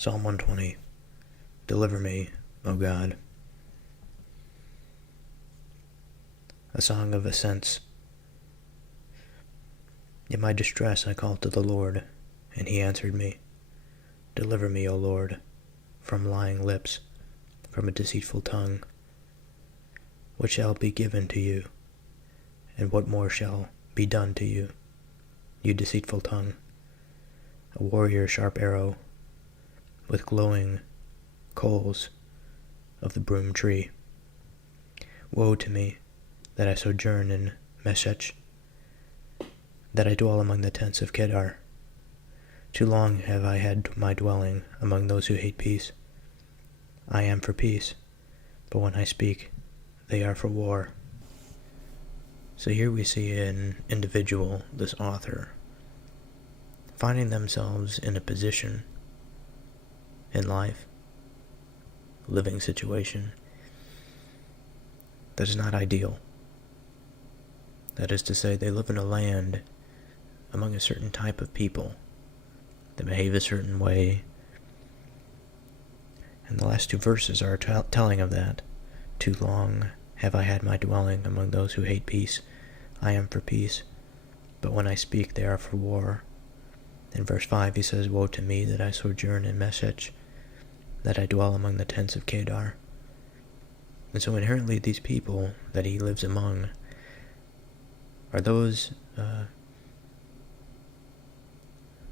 Psalm 120. Deliver me, O God. A song of ascents. In my distress I called to the Lord, and he answered me. Deliver me, O Lord, from lying lips, from a deceitful tongue. What shall be given to you, and what more shall be done to you, you deceitful tongue? A warrior's sharp arrow, with glowing coals of the broom tree. Woe to me, that I sojourn in Meshech, that I dwell among the tents of Kedar. Too long have I had my dwelling among those who hate peace. I am for peace, but when I speak, they are for war. So here we see an individual, this author, finding themselves in a position in life, living situation, that is not ideal. That is to say, they live in a land among a certain type of people that behave a certain way. And the last two verses are telling of that. Too long have I had my dwelling among those who hate peace. I am for peace, but when I speak they are for war. In verse 5 he says, Woe to me that I sojourn in Meshech, that I dwell among the tents of Kedar. And so inherently these people that he lives among are those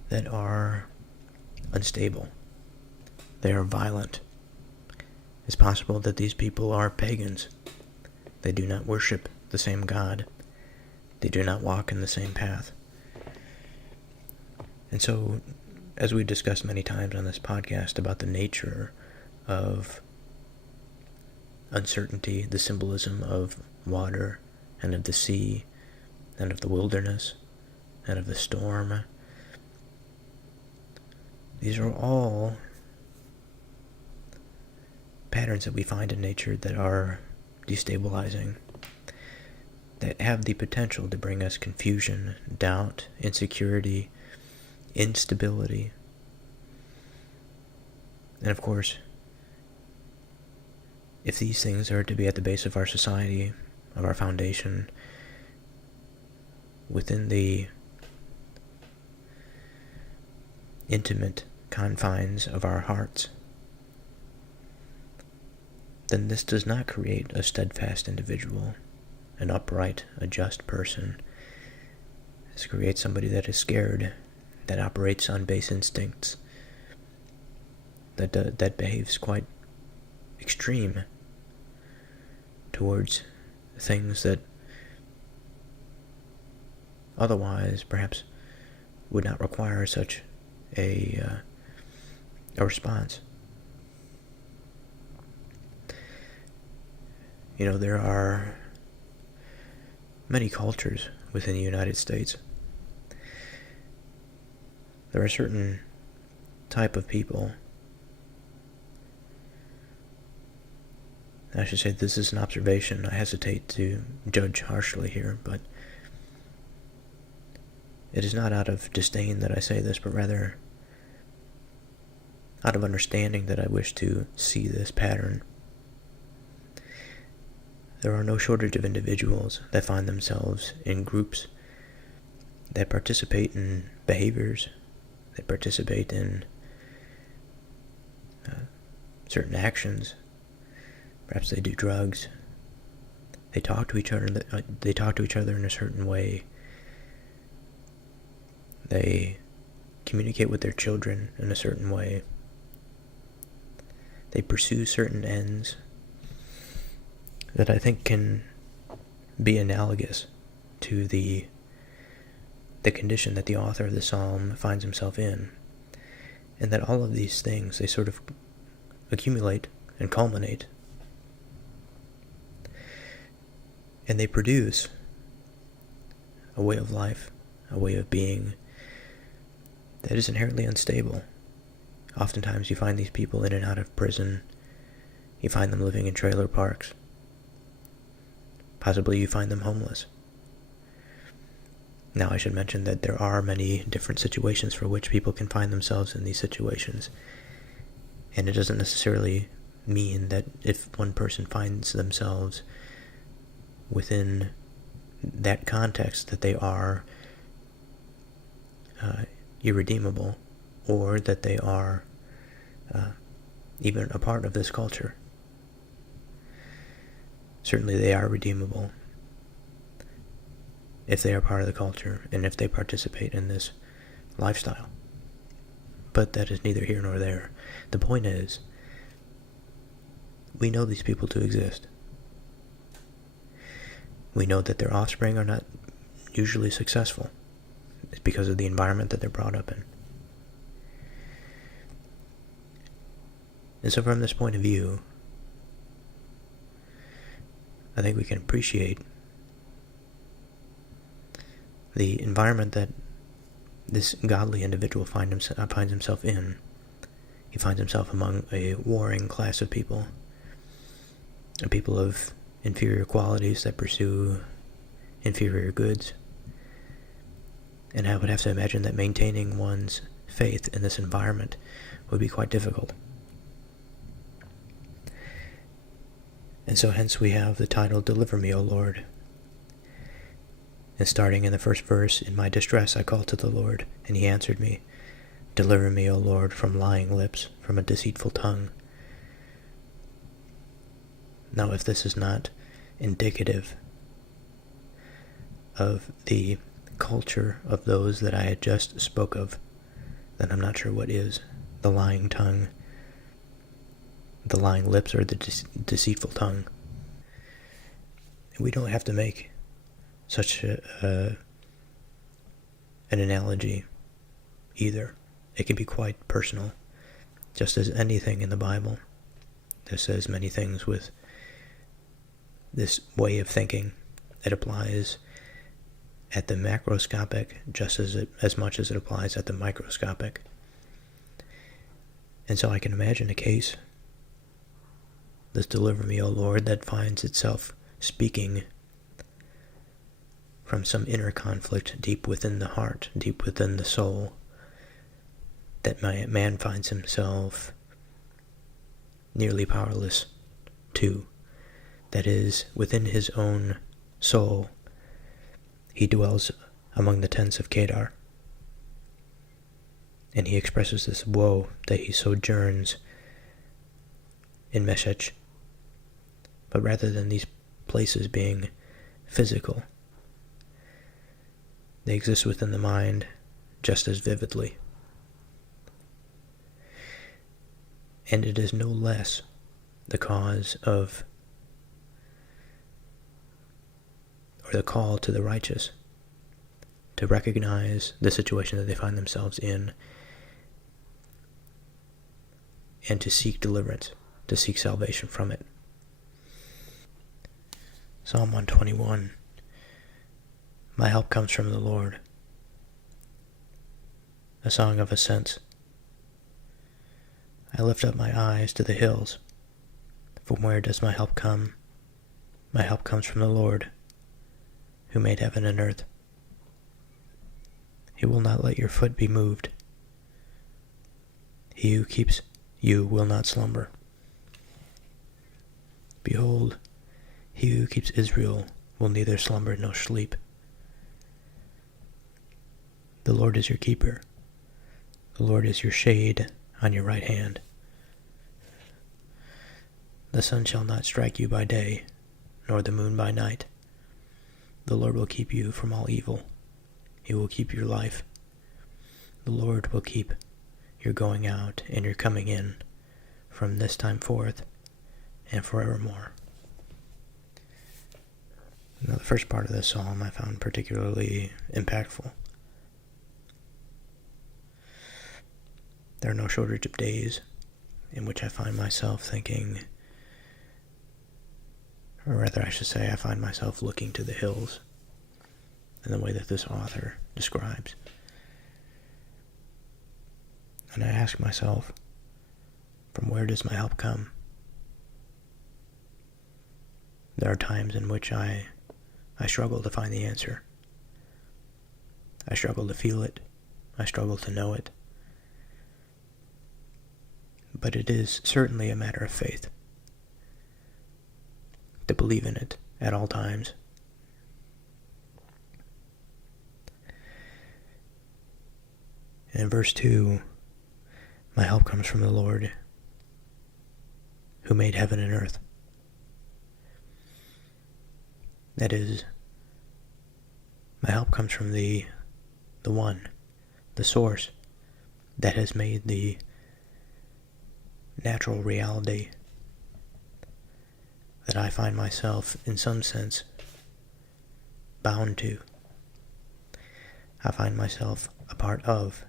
that are unstable. They are violent. It's possible that these people are pagans. They do not worship the same God. They do not walk in the same path. And so, as we discussed many times on this podcast about the nature of uncertainty, the symbolism of water and of the sea and of the wilderness and of the storm, these are all patterns that we find in nature that are destabilizing, that have the potential to bring us confusion, doubt, insecurity, instability. And of course, if these things are to be at the base of our society, of our foundation, within the intimate confines of our hearts, then this does not create a steadfast individual, an upright, a just person. This creates somebody that is scared, that operates on base instincts, that behaves quite extreme towards things that otherwise perhaps would not require such a response. You know, there are many cultures within the United States. There are certain type of people. I should say this is an observation. I hesitate to judge harshly here, but it is not out of disdain that I say this, but rather out of understanding that I wish to see this pattern. There are no shortage of individuals that find themselves in groups that participate in behaviors, that participate in certain actions. Perhaps they do drugs. They talk to each other. They talk to each other in a certain way. They communicate with their children in a certain way. They pursue certain ends that I think can be analogous to the condition that the author of the psalm finds himself in, and that all of these things, they sort of accumulate and culminate, and they produce a way of life, a way of being that is inherently unstable. Oftentimes you find these people in and out of prison. You find them living in trailer parks. Possibly you find them homeless. Now I should mention that there are many different situations for which people can find themselves in these situations. And it doesn't necessarily mean that if one person finds themselves within that context that they are irredeemable, or that they are even a part of this culture. Certainly they are redeemable if they are part of the culture and if they participate in this lifestyle. But that is neither here nor there. The point is, we know these people to exist. We know that their offspring are not usually successful. It's because of the environment that they're brought up in. And so from this point of view, I think we can appreciate the environment that this godly individual finds himself in. He finds himself among a warring class of people, a people of inferior qualities that pursue inferior goods. And I would have to imagine that maintaining one's faith in this environment would be quite difficult. And so hence we have the title, Deliver Me, O Lord. And starting in the first verse, in my distress I called to the Lord, and he answered me. Deliver me, O Lord, from lying lips, from a deceitful tongue. Now if this is not indicative of the culture of those that I had just spoke of, then I'm not sure what is. The lying tongue, the lying lips, or the deceitful tongue. We don't have to make such an analogy either. It can be quite personal, just as anything in the Bible that says many things with this way of thinking. It applies at the macroscopic just as much as it applies at the microscopic. And so I can imagine a case, this Deliver Me, O Lord, that finds itself speaking from some inner conflict deep within the heart, deep within the soul, that man finds himself nearly powerless to. That is, within his own soul, he dwells among the tents of Kedar. And he expresses this woe that he sojourns in Meshech. But rather than these places being physical, they exist within the mind just as vividly. And it is no less the cause of, or the call to the righteous, to recognize the situation that they find themselves in and to seek deliverance, to seek salvation from it. Psalm 121. My help comes from the Lord. A song of ascents. I lift up my eyes to the hills. From where does my help come? My help comes from the Lord, who made heaven and earth. He will not let your foot be moved. He who keeps you will not slumber. Behold, he who keeps Israel will neither slumber nor sleep. The Lord is your keeper. The Lord is your shade on your right hand. The sun shall not strike you by day, nor the moon by night. The Lord will keep you from all evil. He will keep your life. The Lord will keep your going out and your coming in from this time forth and forevermore. Now, the first part of this psalm I found particularly impactful. There are no shortage of days in which I find myself thinking, or rather I should say I find myself looking to the hills in the way that this author describes. And I ask myself, from where does my help come? There are times in which I struggle to find the answer. I struggle to feel it. I struggle to know it. but it is certainly a matter of faith to believe in it at all times. And in verse 2, my help comes from the Lord, who made heaven and earth. That is, my help comes from the one, the source, that has made the natural reality that I find myself, in some sense, bound to. I find myself a part of.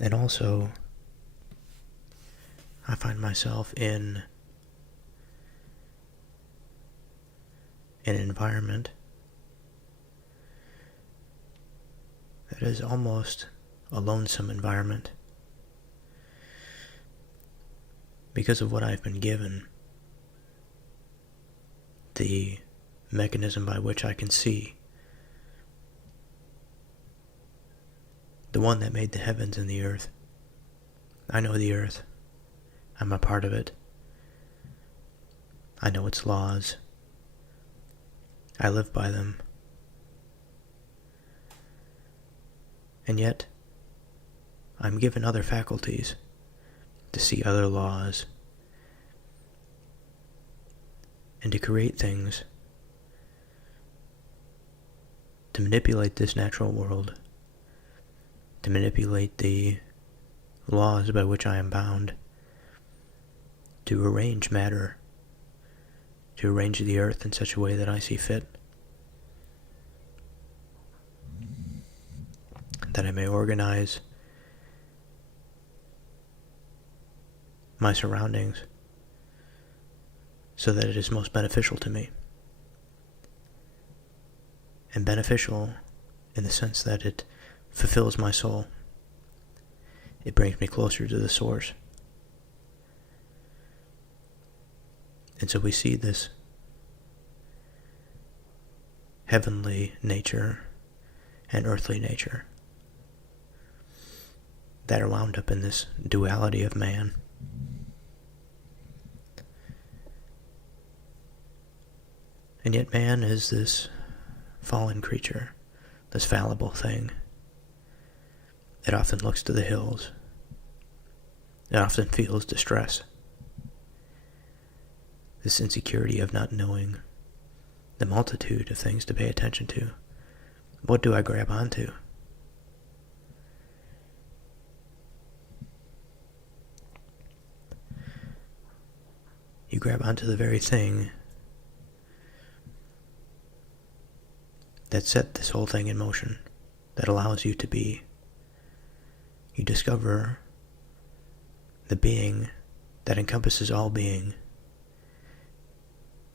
And also, I find myself in an environment that is almost a lonesome environment because of what I've been given, the mechanism by which I can see, the one that made the heavens and the earth. I know the earth. I'm a part of it. I know its laws. I live by them. And yet, I'm given other faculties to see other laws and to create things, to manipulate this natural world, to manipulate the laws by which I am bound, to arrange matter, to arrange the earth in such a way that I see fit, that I may organize my surroundings so that it is most beneficial to me. And beneficial in the sense that it fulfills my soul. It brings me closer to the source. And so we see this heavenly nature and earthly nature that are wound up in this duality of man. And yet man is this fallen creature, this fallible thing that often looks to the hills, that often feels distress, this insecurity of not knowing the multitude of things to pay attention to. What do I grab onto? You grab onto the very thing that set this whole thing in motion, that allows you to be. You discover the being that encompasses all being,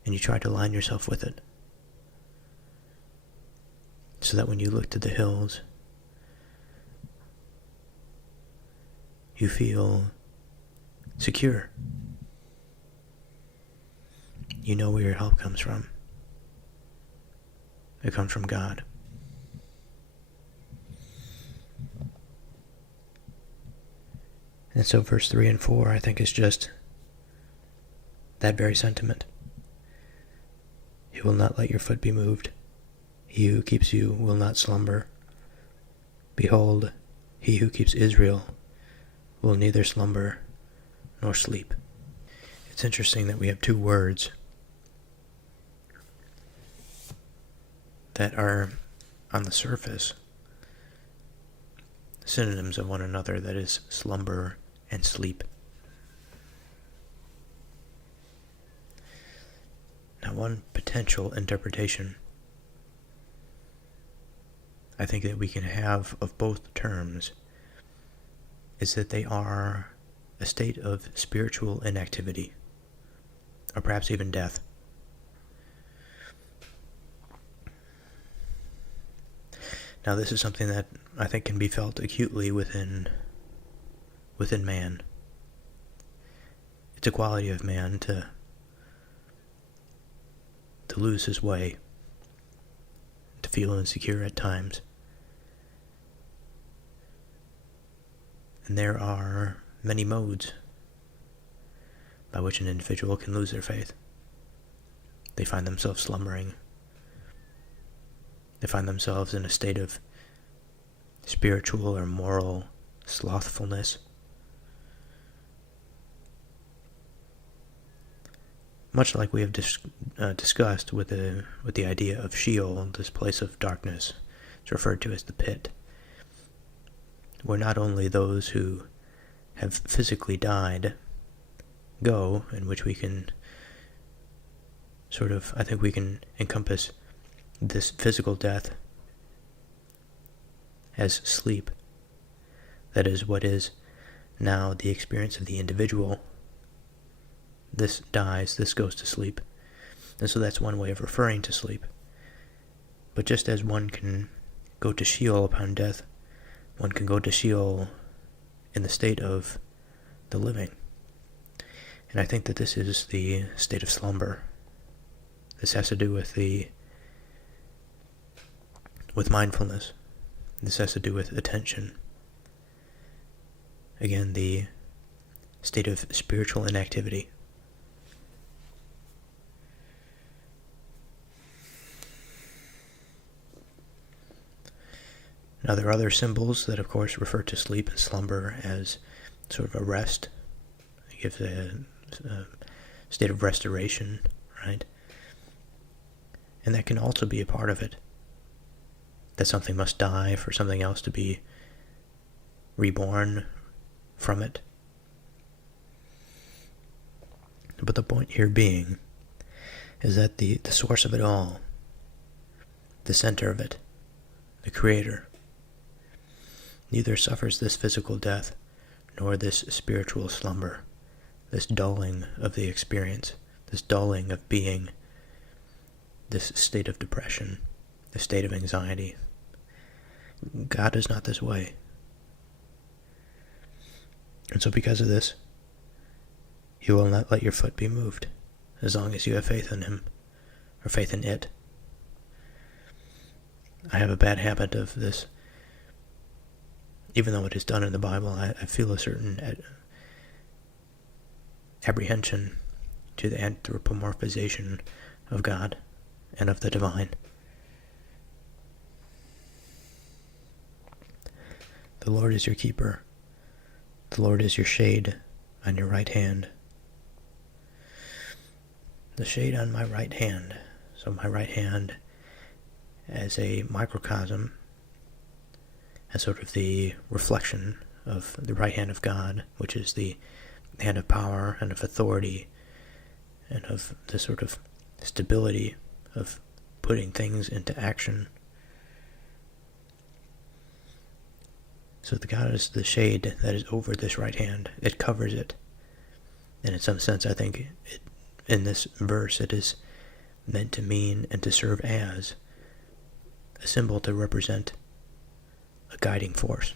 and you try to align yourself with it, so that when you look to the hills, you feel secure. You know where your help comes from. It comes from God. And so verse 3 and 4, I think, is just that very sentiment. He will not let your foot be moved. He who keeps you will not slumber. Behold, he who keeps Israel will neither slumber nor sleep. It's interesting that we have two words that are, on the surface, synonyms of one another, that is, slumber and sleep. Now, one potential interpretation I think that we can have of both terms is that they are a state of spiritual inactivity, or perhaps even death. Now, this is something that I think can be felt acutely within man. It's a quality of man to lose his way, to feel insecure at times. And there are many modes by which an individual can lose their faith. They find themselves slumbering. They find themselves in a state of spiritual or moral slothfulness. Much like we have discussed with the idea of Sheol, this place of darkness. It's referred to as the pit, where not only those who have physically died go, in which we can I think we can encompass this physical death as sleep. That is what is now the experience of the individual. This dies, this goes to sleep. And so that's one way of referring to sleep. But just as one can go to Sheol upon death, one can go to Sheol in the state of the living. And I think that this is the state of slumber. This has to do with mindfulness. This has to do with attention. Again, the state of spiritual inactivity. Now, there are other symbols that, of course, refer to sleep and slumber as sort of a rest. It gives a state of restoration, right? And that can also be a part of it. That something must die for something else to be reborn from it. But the point here being is that the source of it all, the center of it, the Creator, neither suffers this physical death nor this spiritual slumber, this dulling of the experience, this dulling of being, this state of depression, this state of anxiety. God is not this way. And so because of this, you will not let your foot be moved, as long as you have faith in Him, or faith in it. I have a bad habit of this. Even though it is done in the Bible, I feel a certain apprehension to the anthropomorphization of God and of the divine. The Lord is your keeper. The Lord is your shade on your right hand. The shade on my right hand. So my right hand as a microcosm, as sort of the reflection of the right hand of God, which is the hand of power and of authority and of the sort of stability of putting things into action. So the God is the shade that is over this right hand. It covers it. And in some sense, I think in this verse it is meant to mean and to serve as a symbol to represent a guiding force.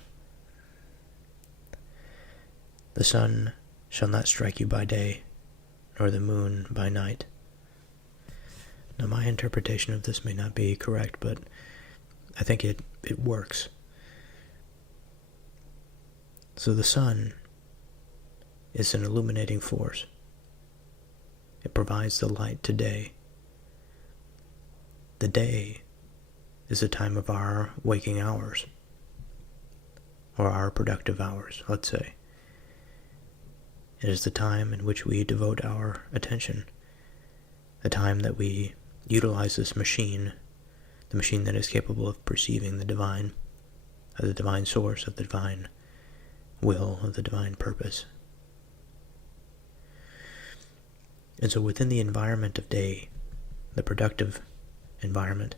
The sun shall not strike you by day, nor the moon by night. Now, my interpretation of this may not be correct, but I think it works. So the sun is an illuminating force. It provides the light to day. The day is the time of our waking hours, or our productive hours, let's say. It is the time in which we devote our attention, the time that we utilize this machine, the machine that is capable of perceiving the divine source, of the divine will, of the divine purpose. And so within the environment of day, the productive environment,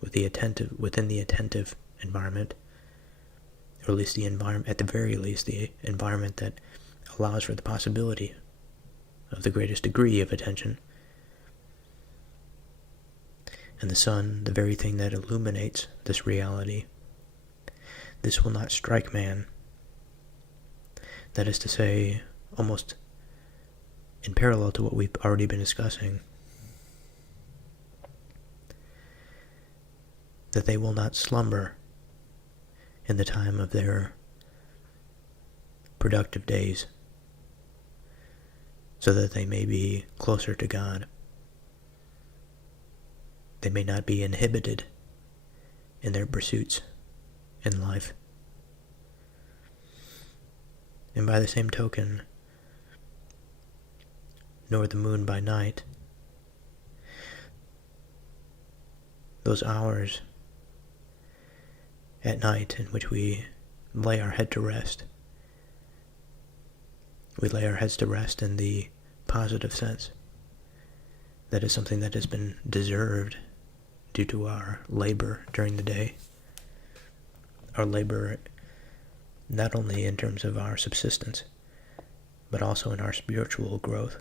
within the attentive environment, or at least the environment, at the very least, the environment that allows for the possibility of the greatest degree of attention. And the sun, the very thing that illuminates this reality, this will not strike man. That is to say, almost in parallel to what we've already been discussing, that they will not slumber in the time of their productive days, so that they may be closer to God. They may not be inhibited in their pursuits in life. And by the same token, nor the moon by night, those hours at night in which we lay our head to rest. We lay our heads to rest in the positive sense. That is something that has been deserved due to our labor during the day. Our labor not only in terms of our subsistence, but also in our spiritual growth.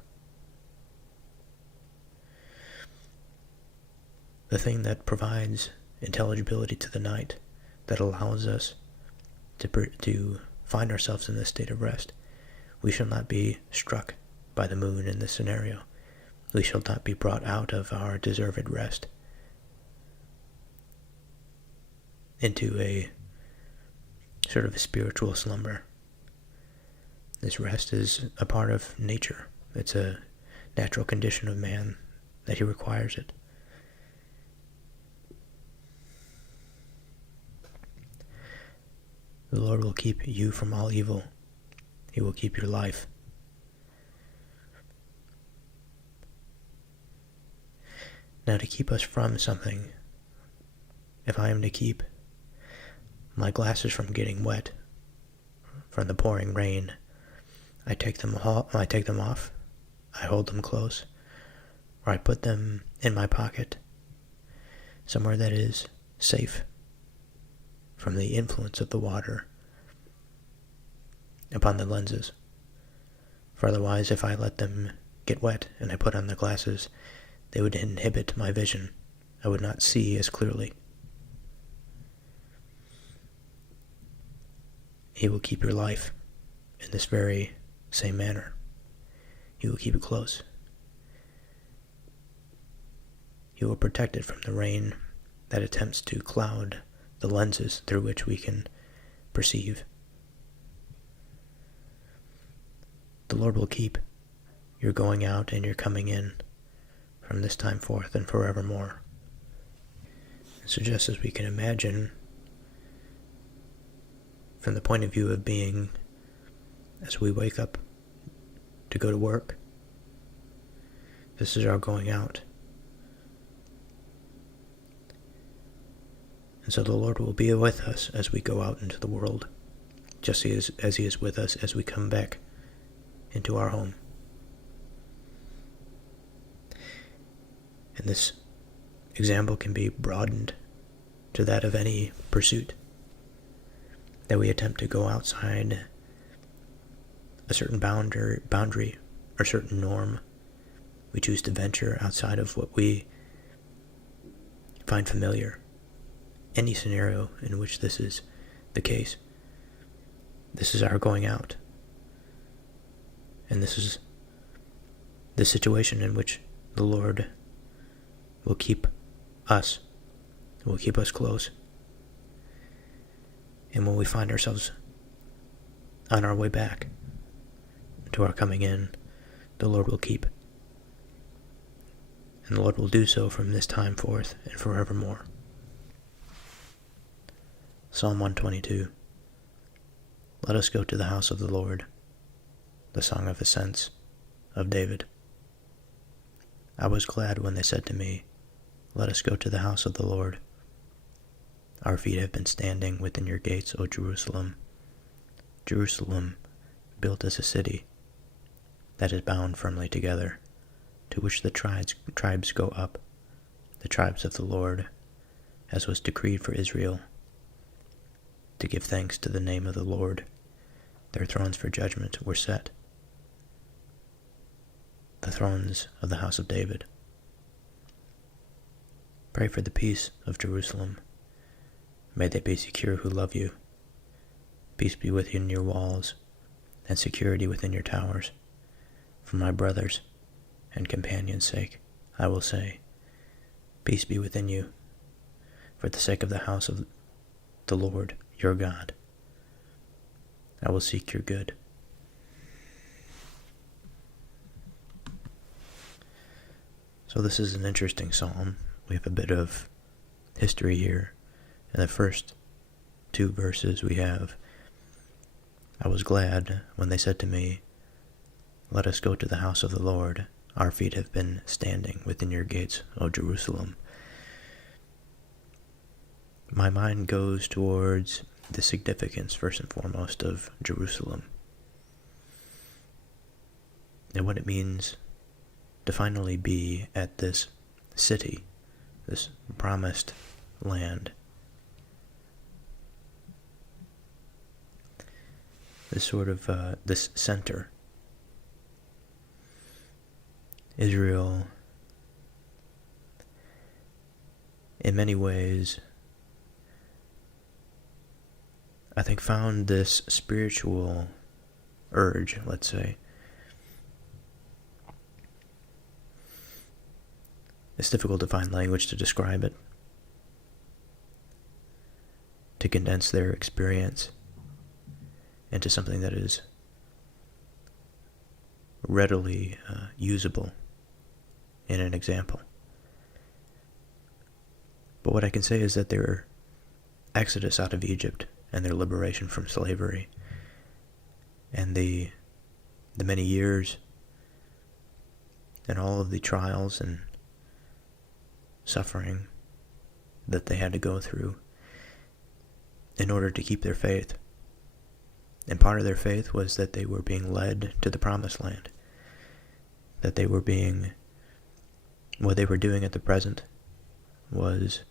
The thing that provides intelligibility to the night, that allows us to find ourselves in this state of rest. We shall not be struck by the moon in this scenario. We shall not be brought out of our deserved rest into a sort of a spiritual slumber. This rest is a part of nature. It's a natural condition of man that he requires it. The Lord will keep you from all evil. He will keep your life. Now, to keep us from something, if I am to keep my glasses from getting wet from the pouring rain, I take them off, I hold them close, or I put them in my pocket, somewhere that is safe from the influence of the water upon the lenses. For otherwise, if I let them get wet and I put on the glasses, they would inhibit my vision. I would not see as clearly. He will keep your life in this very same manner. He will keep it close. He will protect it from the rain that attempts to cloud the lenses through which we can perceive. The Lord will keep your going out and your coming in from this time forth and forevermore. So just as we can imagine, from the point of view of being, as we wake up to go to work, this is our going out. And so the Lord will be with us as we go out into the world, just as He is with us as we come back into our home. And this example can be broadened to that of any pursuit, that we attempt to go outside a certain boundary or certain norm. We choose to venture outside of what we find familiar. Any scenario in which this is the case, this is our going out. And this is the situation in which the Lord will keep us close. And when we find ourselves on our way back to our coming in, the Lord will keep. And the Lord will do so from this time forth and forevermore. Psalm 122. Let us go to the house of the Lord. The Song of Ascents of David. I was glad when they said to me, let us go to the house of the Lord. Our feet have been standing within your gates, O Jerusalem. Jerusalem, built as a city that is bound firmly together, to which the tribes go up, the tribes of the Lord, as was decreed for Israel, to give thanks to the name of the Lord. Their thrones for judgment were set, the thrones of the house of David. Pray for the peace of Jerusalem. May they be secure who love you. Peace be within your walls, and security within your towers. For my brothers and companions' sake, I will say, peace be within you, for the sake of the house of the Lord your God. I will seek your good. So this is an interesting psalm. We have a bit of history here. In the first 2 verses we have, I was glad when they said to me, "Let us go to the house of the Lord. Our feet have been standing within your gates, O Jerusalem." My mind goes towards the significance, first and foremost, of Jerusalem and what it means to finally be at this city, this promised land, this sort of this center. Israel, in many ways, I think, found this spiritual urge, let's say. It's difficult to find language to describe it, to condense their experience into something that is readily usable in an example. But what I can say is that their exodus out of Egypt and their liberation from slavery and the many years and all of the trials and suffering that they had to go through in order to keep their faith. And part of their faith was that they were being led to the promised land, that they were being, what they were doing at the present was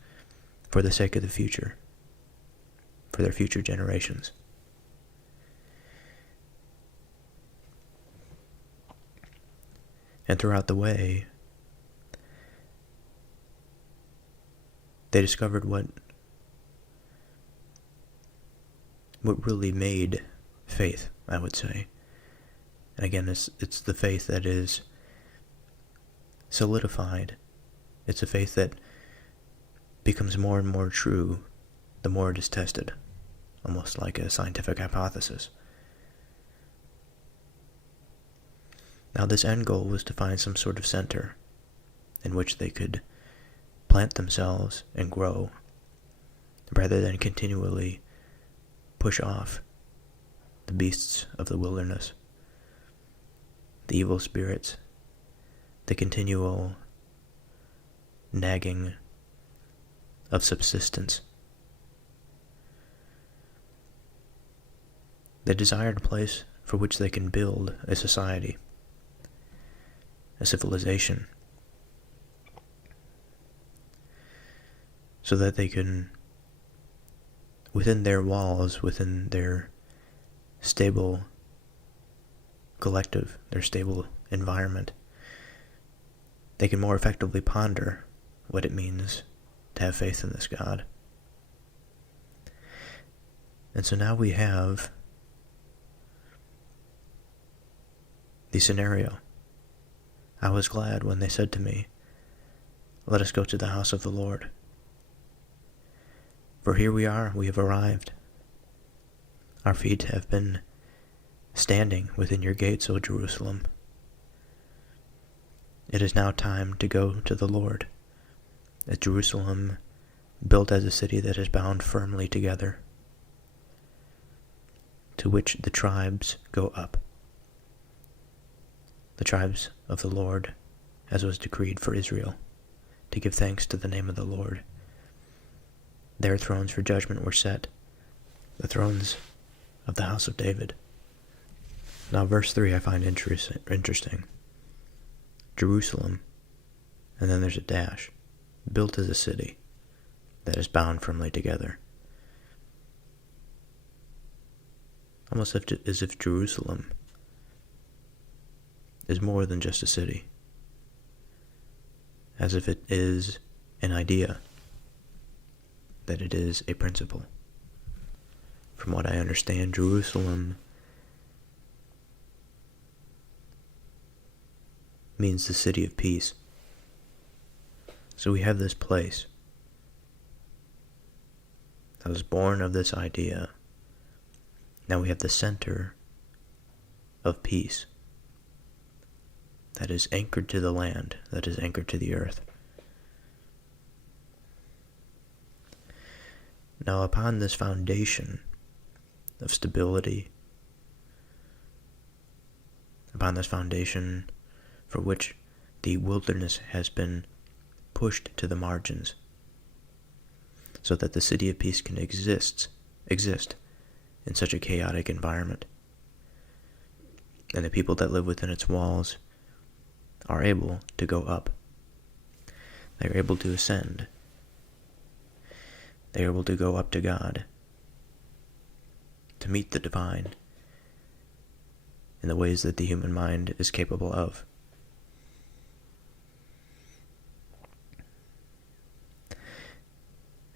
for the sake of the future, for their future generations. And throughout the way, they discovered what really made faith, I would say. And again, it's the faith that is solidified. It's a faith that becomes more and more true the more it is tested, almost like a scientific hypothesis. Now, this end goal was to find some sort of center in which they could plant themselves and grow, rather than continually push off the beasts of the wilderness, the evil spirits, the continual nagging of subsistence. They desired a place for which they can build a society, a civilization, so that they can, within their walls, within their stable collective, their stable environment, they can more effectively ponder what it means to have faith in this God. And so now we have the scenario. I was glad when they said to me, "Let us go to the house of the Lord." For here we are, we have arrived. Our feet have been standing within your gates, O Jerusalem. It is now time to go to the Lord, at Jerusalem, built as a city that is bound firmly together, to which the tribes go up. The tribes of the Lord, as was decreed for Israel, to give thanks to the name of the Lord. Their thrones for judgment were set, the thrones of the house of David. Now verse 3 I find interesting. Jerusalem, and then there's a dash, built as a city that is bound firmly together. Almost as if Jerusalem is more than just a city, as if it is an idea, that it is a principle. From what I understand, Jerusalem means the city of peace. So we have this place that was born of this idea. Now we have the center of peace that is anchored to the land, that is anchored to the earth. Now upon this foundation of stability, upon this foundation for which the wilderness has been pushed to the margins, so that the city of peace can exist in such a chaotic environment, and the people that live within its walls are able to go up. They are able to ascend. They are able to go up to God, to meet the divine in the ways that the human mind is capable of.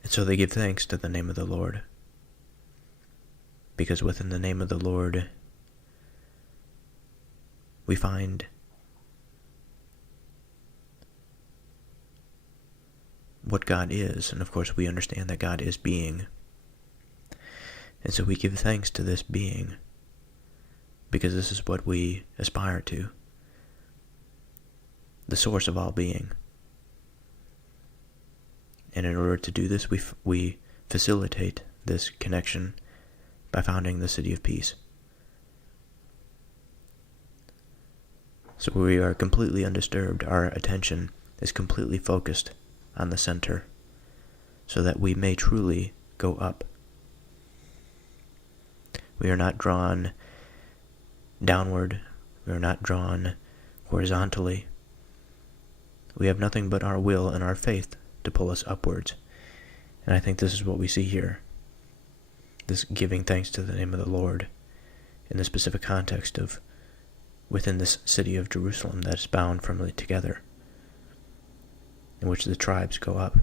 And so they give thanks to the name of the Lord, because within the name of the Lord we find what God is, and of course we understand that God is being. And so we give thanks to this being, because this is what we aspire to, the source of all being. And in order to do this, we facilitate this connection by founding the City of Peace. So we are completely undisturbed, our attention is completely focused on the center, so that we may truly go up. We are not drawn downward, we are not drawn horizontally. We have nothing but our will and our faith to pull us upwards. And I think this is what we see here. This giving thanks to the name of the Lord in the specific context of within this city of Jerusalem that is bound firmly together, in which the tribes go up.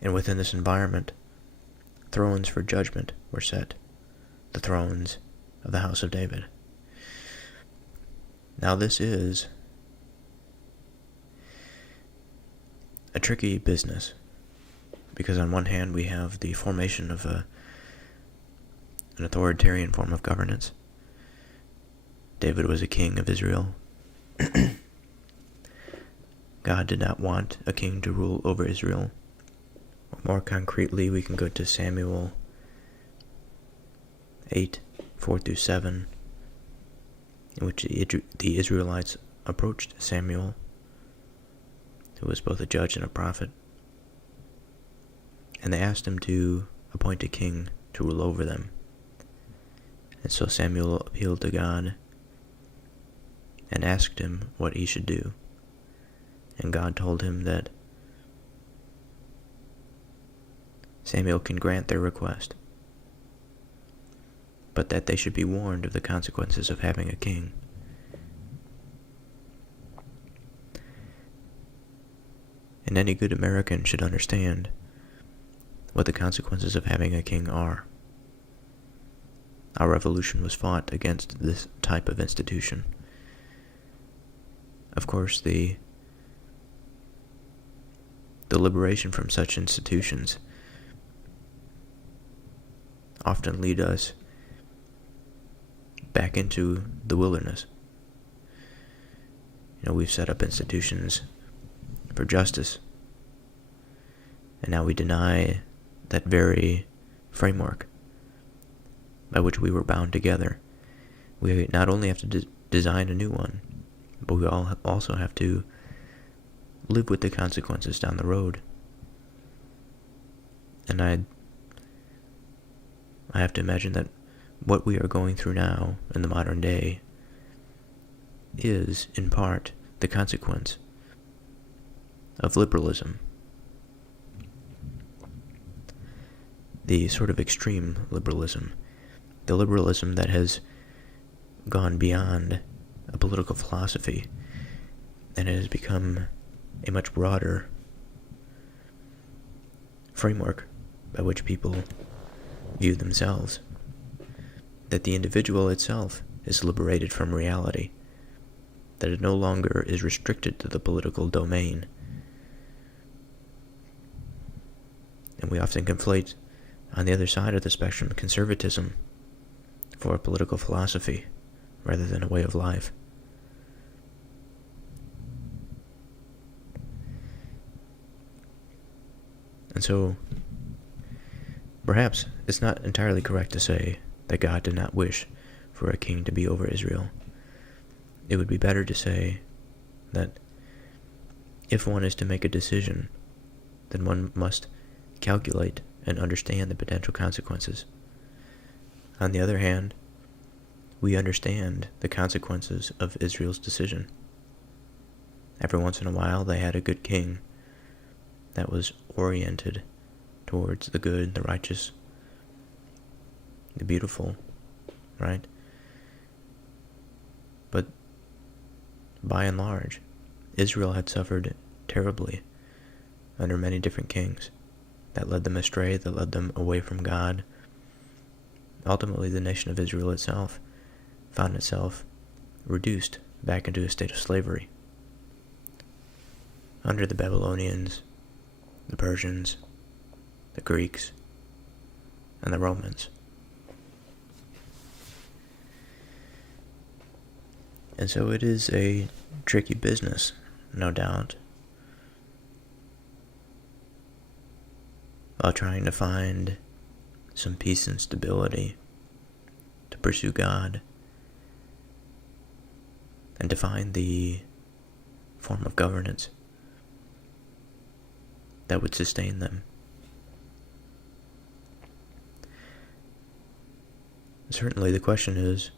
And within this environment, thrones for judgment were set, the thrones of the house of David. Now this is a tricky business, because on one hand we have the formation of an authoritarian form of governance. David was a king of Israel. God did not want a king to rule over Israel. More concretely, we can go to Samuel 8:4-7, in which the Israelites approached Samuel, who was both a judge and a prophet, and they asked him to appoint a king to rule over them. And so Samuel appealed to God and asked him what he should do. And God told him that Samuel can grant their request, but that they should be warned of the consequences of having a king. And any good American should understand what the consequences of having a king are. Our revolution was fought against this type of institution. Of course, the liberation from such institutions often lead us back into the wilderness. We've set up institutions for justice, and now we deny that very framework by which we were bound together. We not only have to design a new one, but we also have to live with the consequences down the road. And I have to imagine that what we are going through now in the modern day is, in part, the consequence of liberalism. The sort of extreme liberalism. The liberalism that has gone beyond a political philosophy and it has become a much broader framework by which people view themselves. That the individual itself is liberated from reality. That it no longer is restricted to the political domain. And we often conflate, on the other side of the spectrum, conservatism for political philosophy, rather than a way of life. And so, perhaps it's not entirely correct to say that God did not wish for a king to be over Israel. It would be better to say that if one is to make a decision, then one must calculate and understand the potential consequences. On the other hand, we understand the consequences of Israel's decision. Every once in a while, they had a good king that was oriented towards the good, the righteous, the beautiful, right? But by and large, Israel had suffered terribly under many different kings that led them astray, that led them away from God. Ultimately, the nation of Israel itself found itself reduced back into a state of slavery under the Babylonians, the Persians, the Greeks, and the Romans. And so it is a tricky business, no doubt, while trying to find some peace and stability to pursue God and to find the form of governance that would sustain them. Certainly the question is,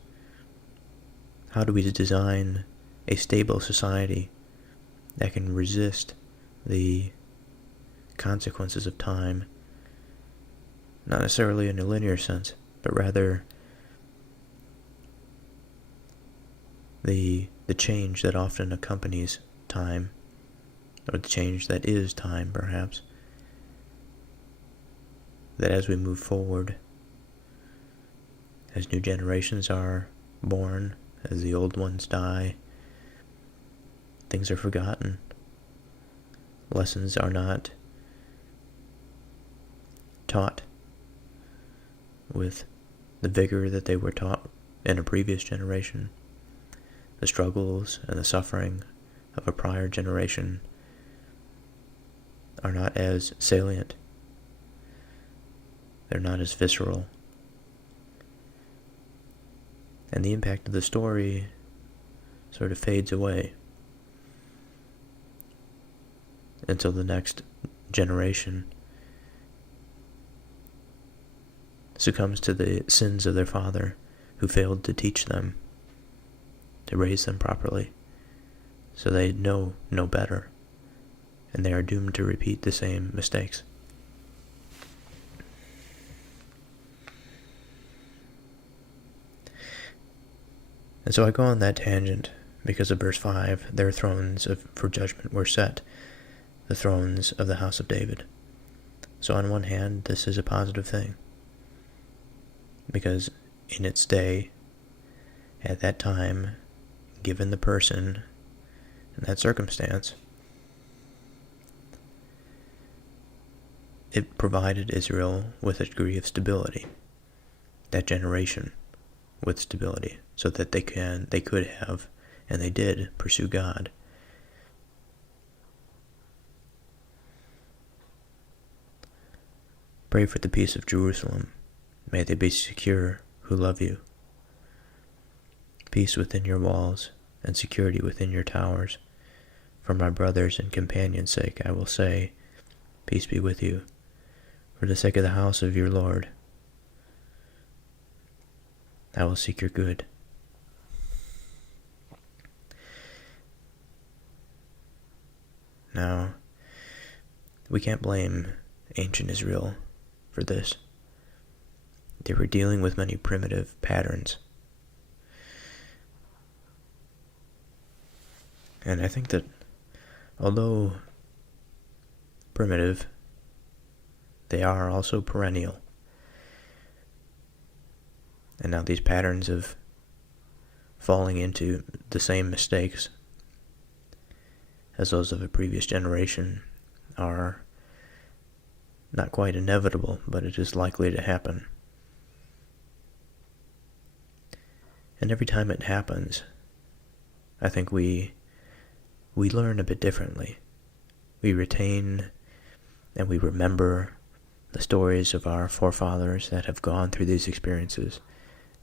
how do we design a stable society that can resist the consequences of time, not necessarily in a linear sense, but rather the change that often accompanies time, or the change that is time, perhaps, that as we move forward, as new generations are born, as the old ones die, things are forgotten. Lessons are not taught with the vigor that they were taught in a previous generation. The struggles and the suffering of a prior generation are not as salient. They're not as visceral. And the impact of the story sort of fades away until the next generation succumbs to the sins of their father, who failed to teach them, to raise them properly, so they know no better, and they are doomed to repeat the same mistakes. And so I go on that tangent because of verse 5, their thrones for judgment were set, the thrones of the house of David. So on one hand, this is a positive thing, because in its day, at that time, given the person in that circumstance, it provided Israel with a degree of stability, that generation with stability, so that they could have, and they did, pursue God. Pray for the peace of Jerusalem. May they be secure who love you. Peace within your walls, and security within your towers. For my brothers and companions' sake, I will say, peace be with you. For the sake of the house of your Lord, I will seek your good. Now, we can't blame ancient Israel for this. They were dealing with many primitive patterns. And I think that although primitive, they are also perennial. And now these patterns of falling into the same mistakes as those of a previous generation are not quite inevitable, but it is likely to happen. And every time it happens, I think we learn a bit differently. We retain and we remember the stories of our forefathers that have gone through these experiences,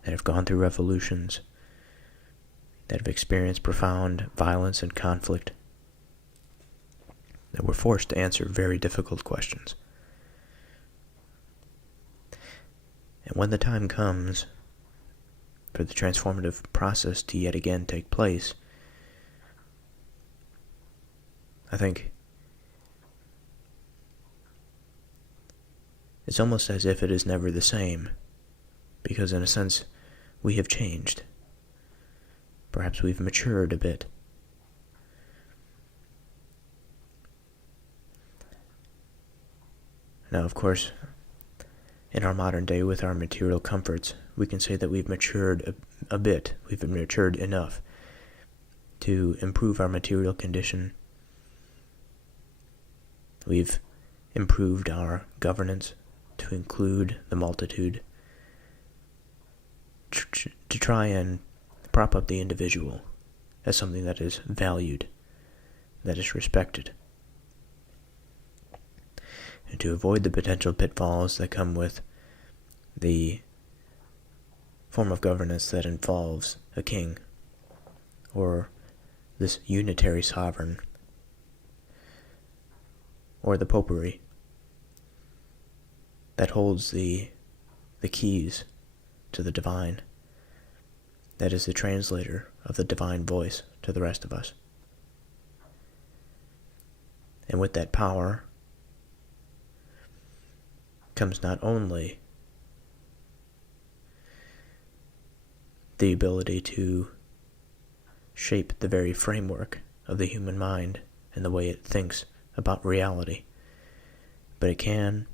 that have gone through revolutions, that have experienced profound violence and conflict, that were forced to answer very difficult questions. And when the time comes for the transformative process to yet again take place, I think it's almost as if it is never the same, because in a sense, we have changed. Perhaps we've matured a bit. Now, of course, in our modern day, with our material comforts, we can say that we've matured a bit. We've matured enough to improve our material condition. We've improved our governance to include the multitude, to try and prop up the individual as something that is valued, that is respected, and to avoid the potential pitfalls that come with the form of governance that involves a king or this unitary sovereign or the popery that holds the keys to the divine, that is the translator of the divine voice to the rest of us. And with that power comes not only the ability to shape the very framework of the human mind and the way it thinks about reality, but it can,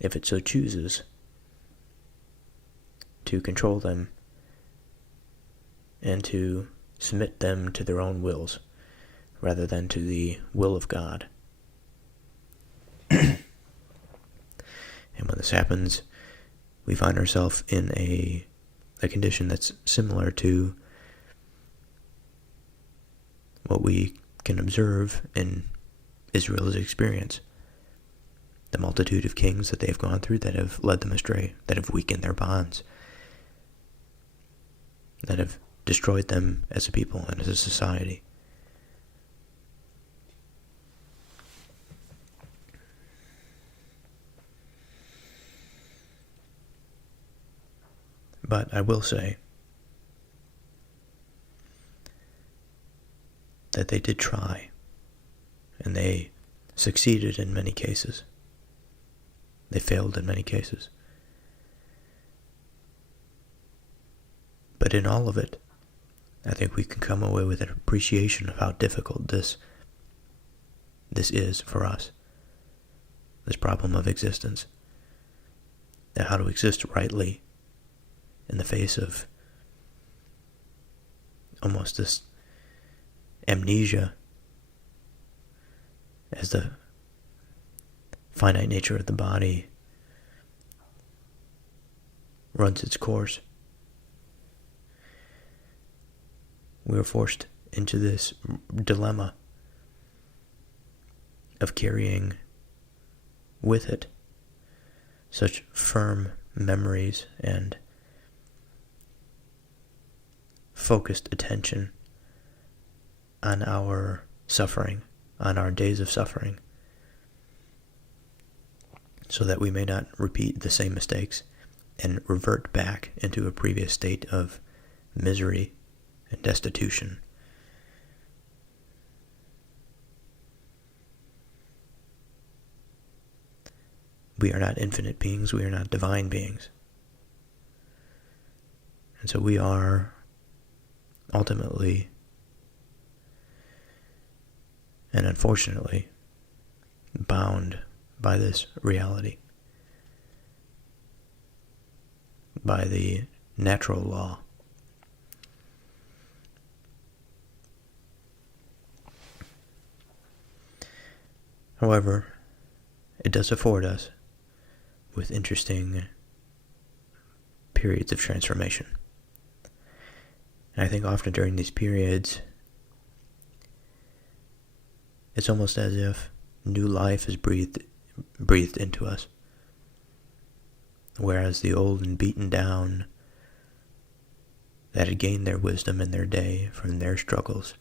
if it so chooses, to control them and to submit them to their own wills rather than to the will of God. And when this happens, we find ourselves in a condition that's similar to what we can observe in Israel's experience. The multitude of kings that they've gone through that have led them astray, that have weakened their bonds, that have destroyed them as a people and as a society. But I will say that they did try, and they succeeded in many cases. They failed in many cases. But in all of it, I think we can come away with an appreciation of how difficult this is for us. This problem of existence. And how to exist rightly in the face of almost this amnesia as the finite nature of the body runs its course. We are forced into this dilemma of carrying with it such firm memories and focused attention on our suffering, on our days of suffering, so that we may not repeat the same mistakes and revert back into a previous state of misery and destitution. We are not infinite beings, we are not divine beings. And so we are ultimately and unfortunately bound by this reality, by the natural law. However, it does afford us with interesting periods of transformation. And I think often during these periods, it's almost as if new life is breathed into us. Whereas the old and beaten down that had gained their wisdom in their day from their struggles,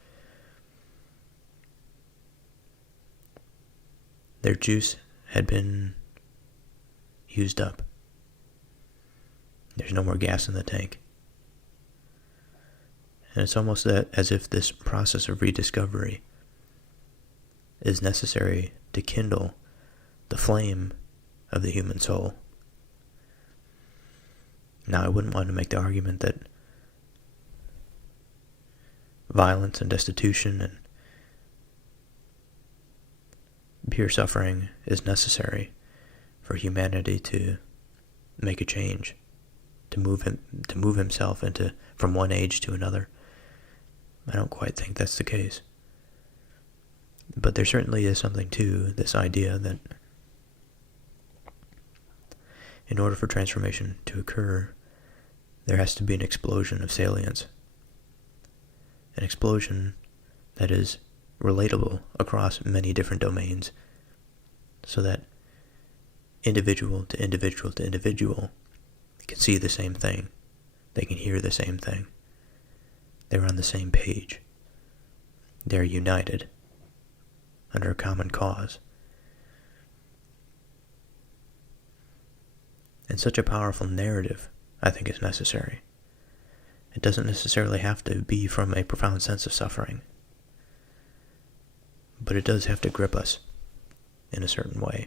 their juice had been used up. There's no more gas in the tank. And it's almost as if this process of rediscovery is necessary to kindle the flame of the human soul. Now, I wouldn't want to make the argument that violence and destitution and pure suffering is necessary for humanity to make a change, to move himself from one age to another. I don't quite think that's the case. But there certainly is something to this idea that in order for transformation to occur, there has to be an explosion of salience. An explosion that is relatable across many different domains, so that individual to individual to individual can see the same thing. They can hear the same thing. They're on the same page. They're united under a common cause. And such a powerful narrative, I think, is necessary. It doesn't necessarily have to be from a profound sense of suffering, but it does have to grip us in a certain way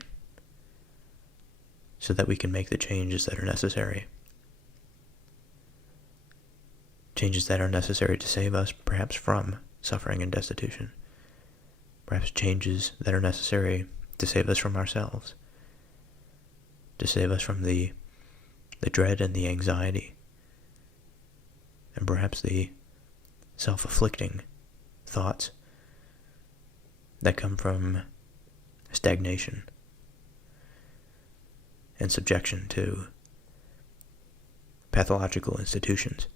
so that we can make the changes that are necessary. Changes that are necessary to save us, perhaps from suffering and destitution. Perhaps changes that are necessary to save us from ourselves. To save us from the dread and the anxiety, and perhaps the self-afflicting thoughts that come from stagnation and subjection to pathological institutions.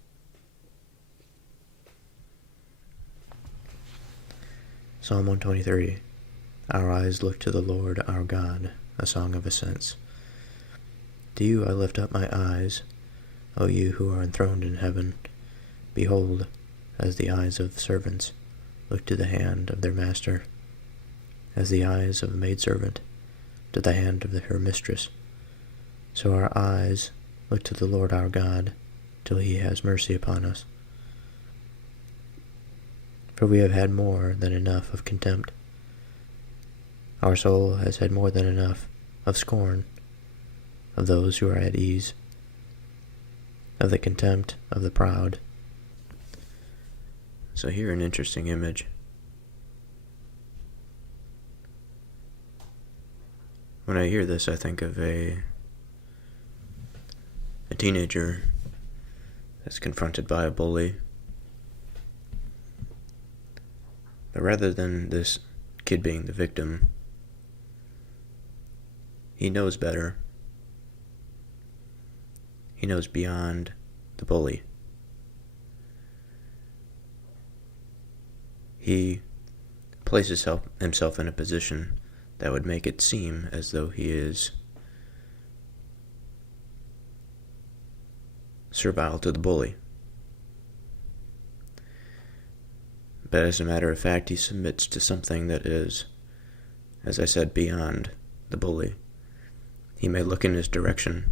Psalm 123. Our eyes look to the Lord our God, a song of ascents. To you I lift up my eyes, O you who are enthroned in heaven. Behold, as the eyes of servants look to the hand of their master, as the eyes of a maidservant to the hand of her mistress, so our eyes look to the Lord our God, till he has mercy upon us. For we have had more than enough of contempt. Our soul has had more than enough of scorn, of those who are at ease, of the contempt of the proud. So here an interesting image. When I hear this, I think of a teenager that's confronted by a bully. But rather than this kid being the victim, he knows better. He knows beyond the bully. He places himself in a position that would make it seem as though he is servile to the bully. But as a matter of fact, he submits to something that is, as I said, beyond the bully. He may look in his direction,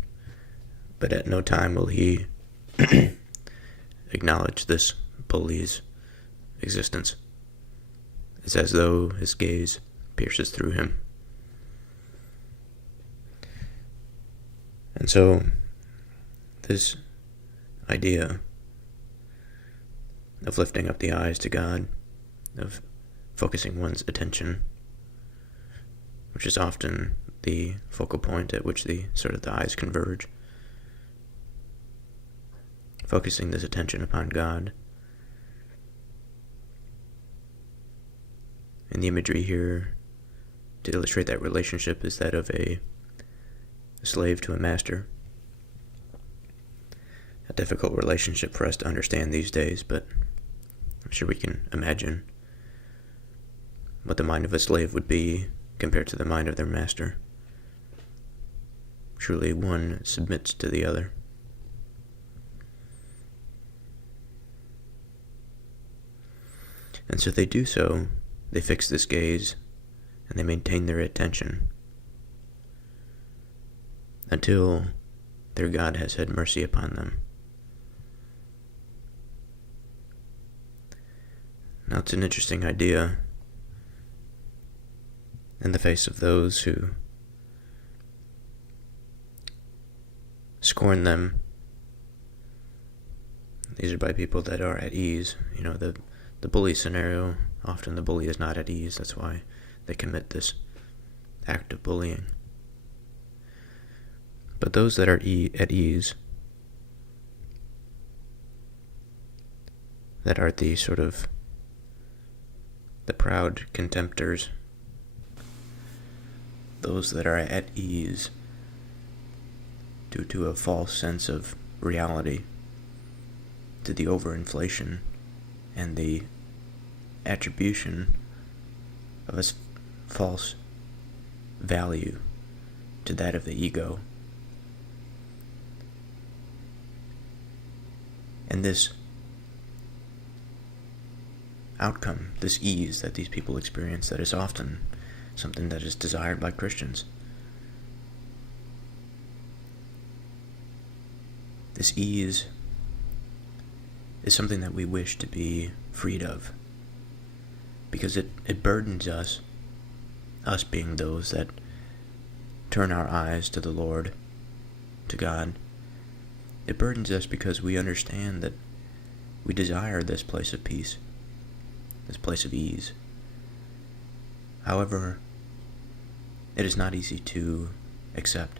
but at no time will he acknowledge this bully's existence. It's as though his gaze pierces through him. And so, this idea of lifting up the eyes to God, of focusing one's attention, which is often the focal point at which the eyes converge, focusing this attention upon God. And the imagery here to illustrate that relationship is that of a slave to a master. a difficult relationship for us to understand these days, but I'm sure we can imagine what the mind of a slave would be compared to the mind of their master. Truly, one submits to the other. And so they do so. They fix this gaze, and they maintain their attention until their God has had mercy upon them. Now, it's an interesting idea in the face of those who scorn them. These are by people that are at ease. The bully scenario, often the bully is not at ease. That's why they commit this act of bullying. But those that are at ease, that are the sort of the proud contemptors, those that are at ease due to a false sense of reality, to the overinflation and the attribution of a false value to that of the ego. And this outcome, this ease that these people experience, that is often something that is desired by Christians. This ease is something that we wish to be freed of, because it burdens us being those that turn our eyes to the Lord, to God. It burdens us because we understand that we desire this place of peace, this place of ease. However, it is not easy to accept.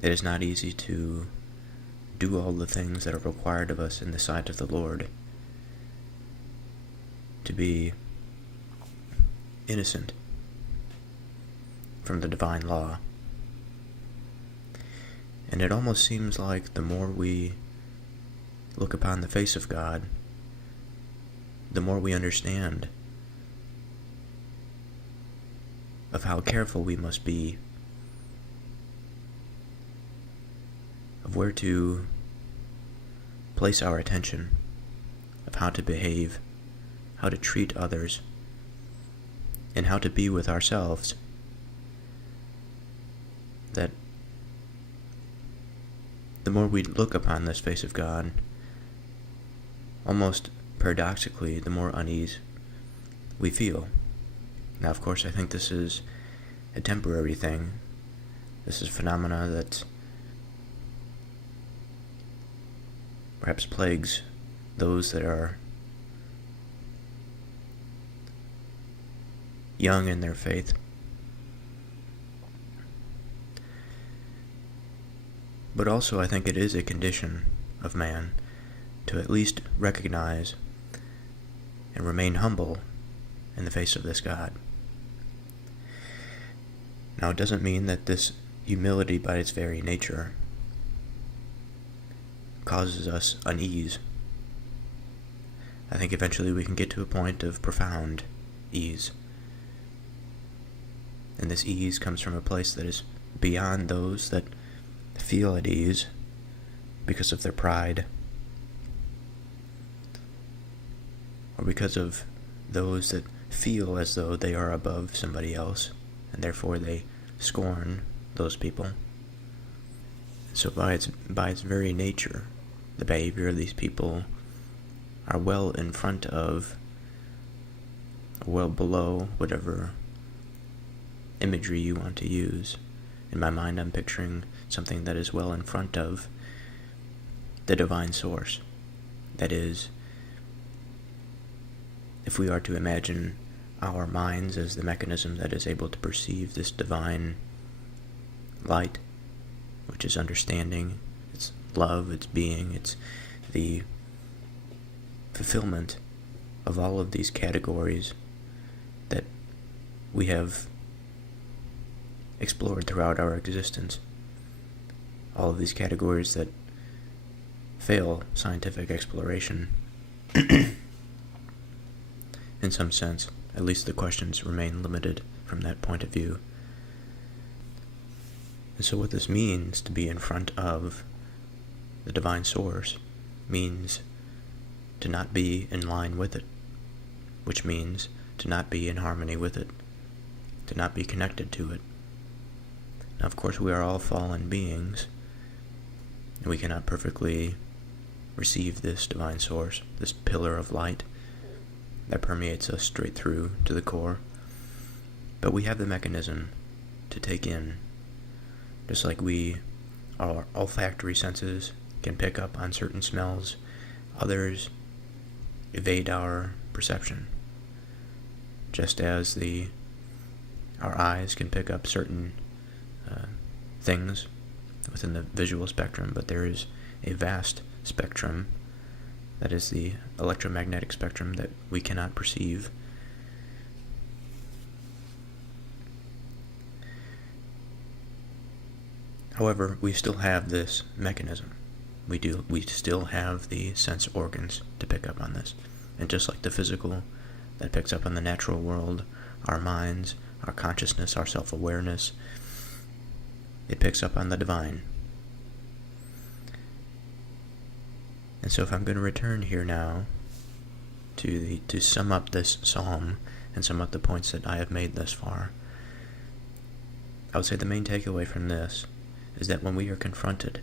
It is not easy to do all the things that are required of us in the sight of the Lord, to be innocent from the divine law. And it almost seems like the more we look upon the face of God, the more we understand of how careful we must be of where to place our attention, of how to behave, how to treat others, and how to be with ourselves. That the more we look upon this face of God, almost paradoxically, the more unease we feel. Now, of course, I think this is a temporary thing. This is a phenomena that perhaps plagues those that are young in their faith. But also, I think it is a condition of man to at least recognize and remain humble in the face of this God. Now, it doesn't mean that this humility by its very nature causes us unease. I think eventually we can get to a point of profound ease. And this ease comes from a place that is beyond those that feel at ease because of their pride, or because of those that feel as though they are above somebody else, and therefore they scorn those people. So by its very nature, the behavior of these people are well in front of, well below whatever imagery you want to use. In my mind, I'm picturing something that is well in front of the divine source. That is, if we are to imagine our minds as the mechanism that is able to perceive this divine light, which is understanding, it's love, it's being, it's the fulfillment of all of these categories that we have explored throughout our existence. All of these categories that fail scientific exploration. In some sense, at least the questions remain limited from that point of view. And so what this means to be in front of the divine source means to not be in line with it, which means to not be in harmony with it, to not be connected to it. Now, of course, we are all fallen beings, and we cannot perfectly receive this divine source, this pillar of light that permeates us straight through to the core. But we have the mechanism to take in, just like our olfactory senses can pick up on certain smells, others evade our perception, just as our eyes can pick up certain things within the visual spectrum, but there is a vast spectrum, that is the electromagnetic spectrum, that we cannot perceive. However, we still have this mechanism. We still have the sense organs to pick up on this. And just like the physical that picks up on the natural world, our minds, our consciousness, our self-awareness, it picks up on the divine. And so if I'm going to return here now to sum up this psalm and sum up the points that I have made thus far, I would say the main takeaway from this is that when we are confronted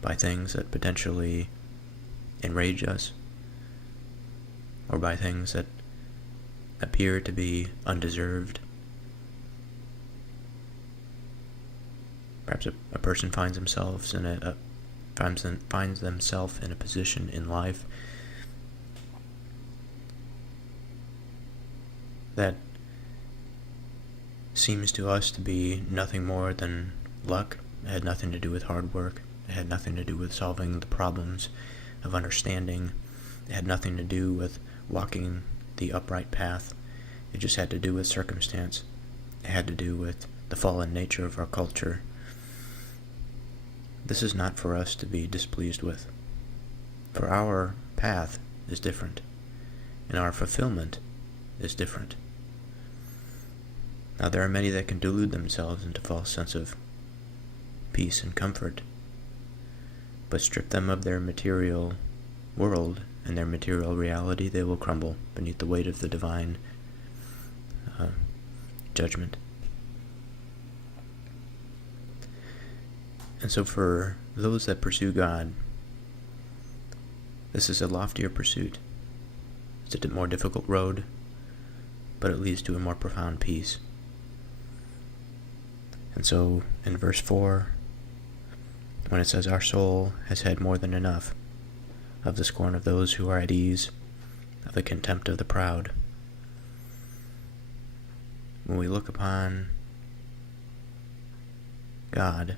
by things that potentially enrage us, or by things that appear to be undeserved, perhaps a person finds themselves in finds themselves in a position in life that seems to us to be nothing more than luck. It had nothing to do with hard work. It had nothing to do with solving the problems of understanding. It had nothing to do with walking the upright path. It just had to do with circumstance. It had to do with the fallen nature of our culture. This is not for us to be displeased with. For our path is different, and our fulfillment is different. Now, there are many that can delude themselves into false sense of peace and comfort, but strip them of their material world and their material reality, they will crumble beneath the weight of the divine judgment. And so for those that pursue God, this is a loftier pursuit. It's a more difficult road, but it leads to a more profound peace. And so in verse 4, when it says, "Our soul has had more than enough of the scorn of those who are at ease, of the contempt of the proud," when we look upon God,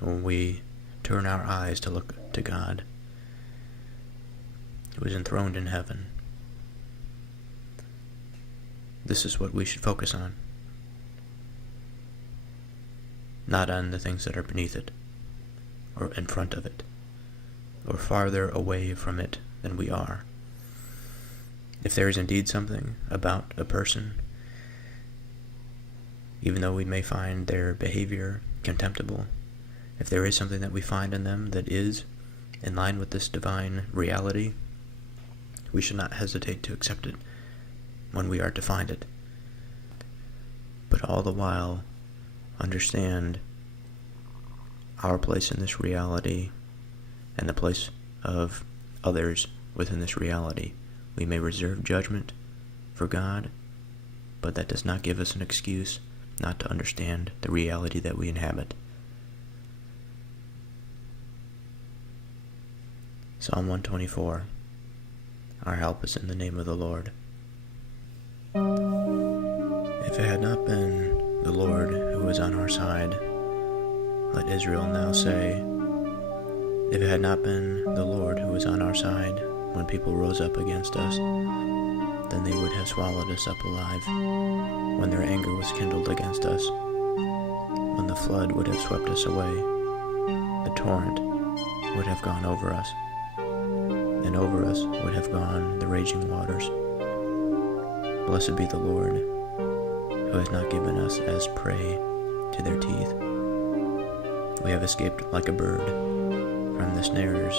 when we turn our eyes to look to God, who is enthroned in heaven, this is what we should focus on, not on the things that are beneath it, or in front of it, or farther away from it than we are. If there is indeed something about a person, even though we may find their behavior contemptible, if there is something that we find in them that is in line with this divine reality, we should not hesitate to accept it when we are to find it, but all the while understand our place in this reality and the place of others within this reality. We may reserve judgment for God, but that does not give us an excuse not to understand the reality that we inhabit. Psalm 124. Our help is in the name of the Lord. If it had not been the Lord who was on our side, let Israel now say, if it had not been the Lord who was on our side when people rose up against us, then they would have swallowed us up alive when their anger was kindled against us, when the flood would have swept us away, the torrent would have gone over us, and over us would have gone the raging waters. Blessed be the Lord, who has not given us as prey to their teeth. We have escaped like a bird from the snares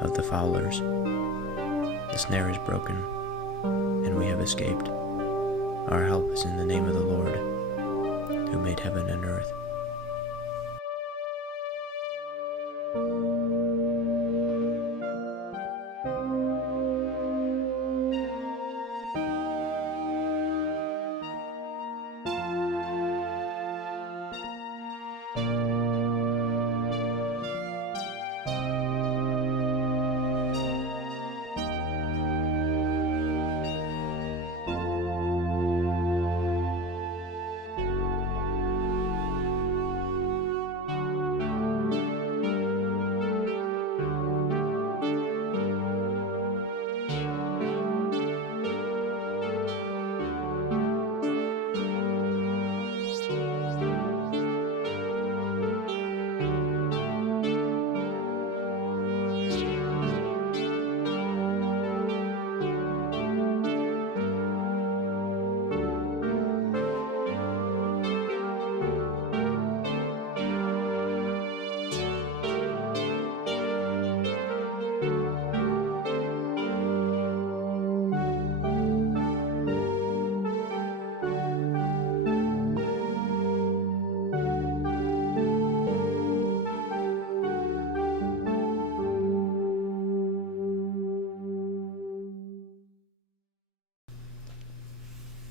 of the fowlers. The snare is broken, and we have escaped. Our help is in the name of the Lord, who made heaven and earth.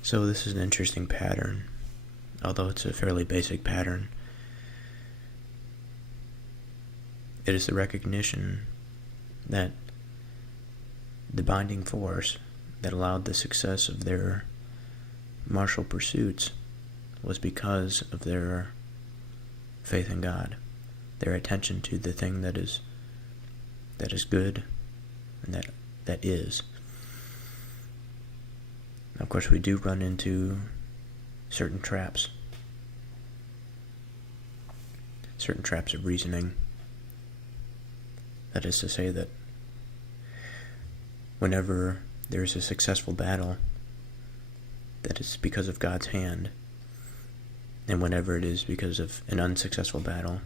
So this is an interesting pattern, although it's a fairly basic pattern. It is the recognition that the binding force that allowed the success of their martial pursuits was because of their faith in God, their attention to the thing that is good and that is. Now, of course, we do run into certain traps of reasoning. That is to say that whenever there is a successful battle, that is because of God's hand, and whenever it is because of an unsuccessful battle,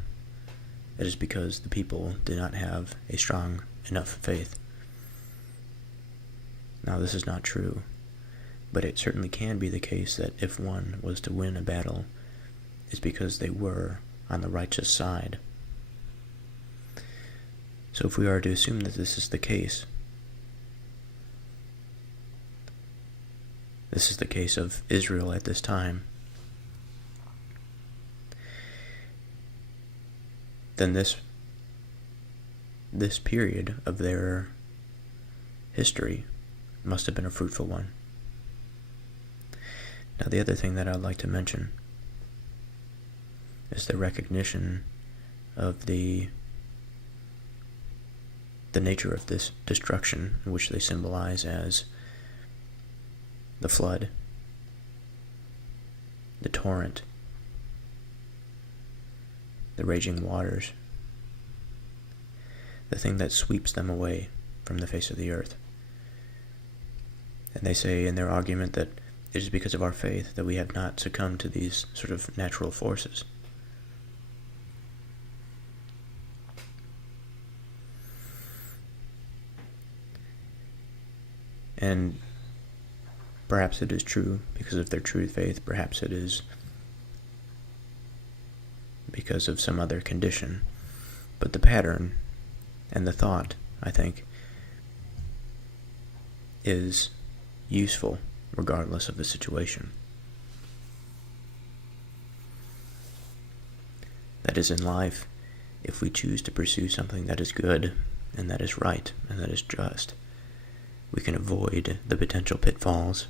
it is because the people did not have a strong enough faith. Now, this is not true, but it certainly can be the case that if one was to win a battle, it's because they were on the righteous side. So if we are to assume that this is the case, this is the case of Israel at this time, then this period of their history must have been a fruitful one. Now, the other thing that I'd like to mention is the recognition of the nature of this destruction, which they symbolize as the flood, the torrent, the raging waters, the thing that sweeps them away from the face of the earth. And they say in their argument that it is because of our faith that we have not succumbed to these sort of natural forces. And perhaps it is true because of their true faith. Perhaps it is because of some other condition. But the pattern and the thought, I think, is useful regardless of the situation. That is, in life, if we choose to pursue something that is good and that is right and that is just, we can avoid the potential pitfalls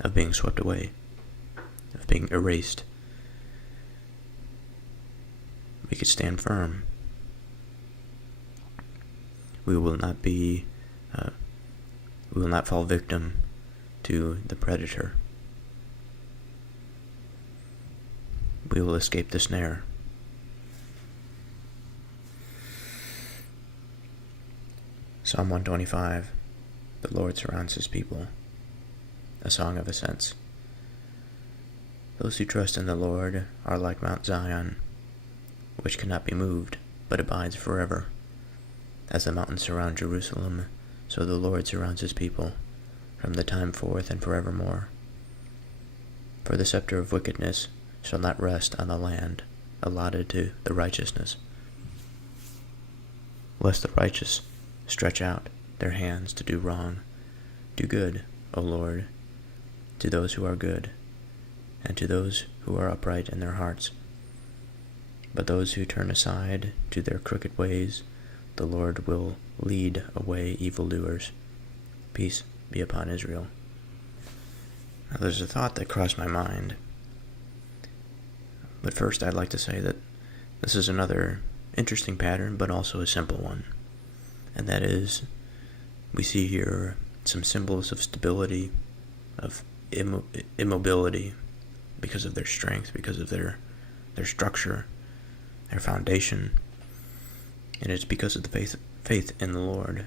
of being swept away, of being erased. We could stand firm. We will not fall victim to the predator. We will escape the snare. Psalm 125. The Lord surrounds his people. A song of ascents. Those who trust in the Lord are like Mount Zion, which cannot be moved, but abides forever. As the mountains surround Jerusalem, so the Lord surrounds his people, from the time forth and forevermore. For the scepter of wickedness shall not rest on the land allotted to the righteousness, lest the righteous stretch out their hands to do wrong. Do good, O Lord, to those who are good, and to those who are upright in their hearts. But those who turn aside to their crooked ways, the Lord will lead away evildoers. Peace be upon Israel. Now, there's a thought that crossed my mind. But first, I'd like to say that this is another interesting pattern, but also a simple one. And that is, we see here some symbols of stability, of immobility, because of their strength, because of their structure, their foundation. And it's because of the faith in the Lord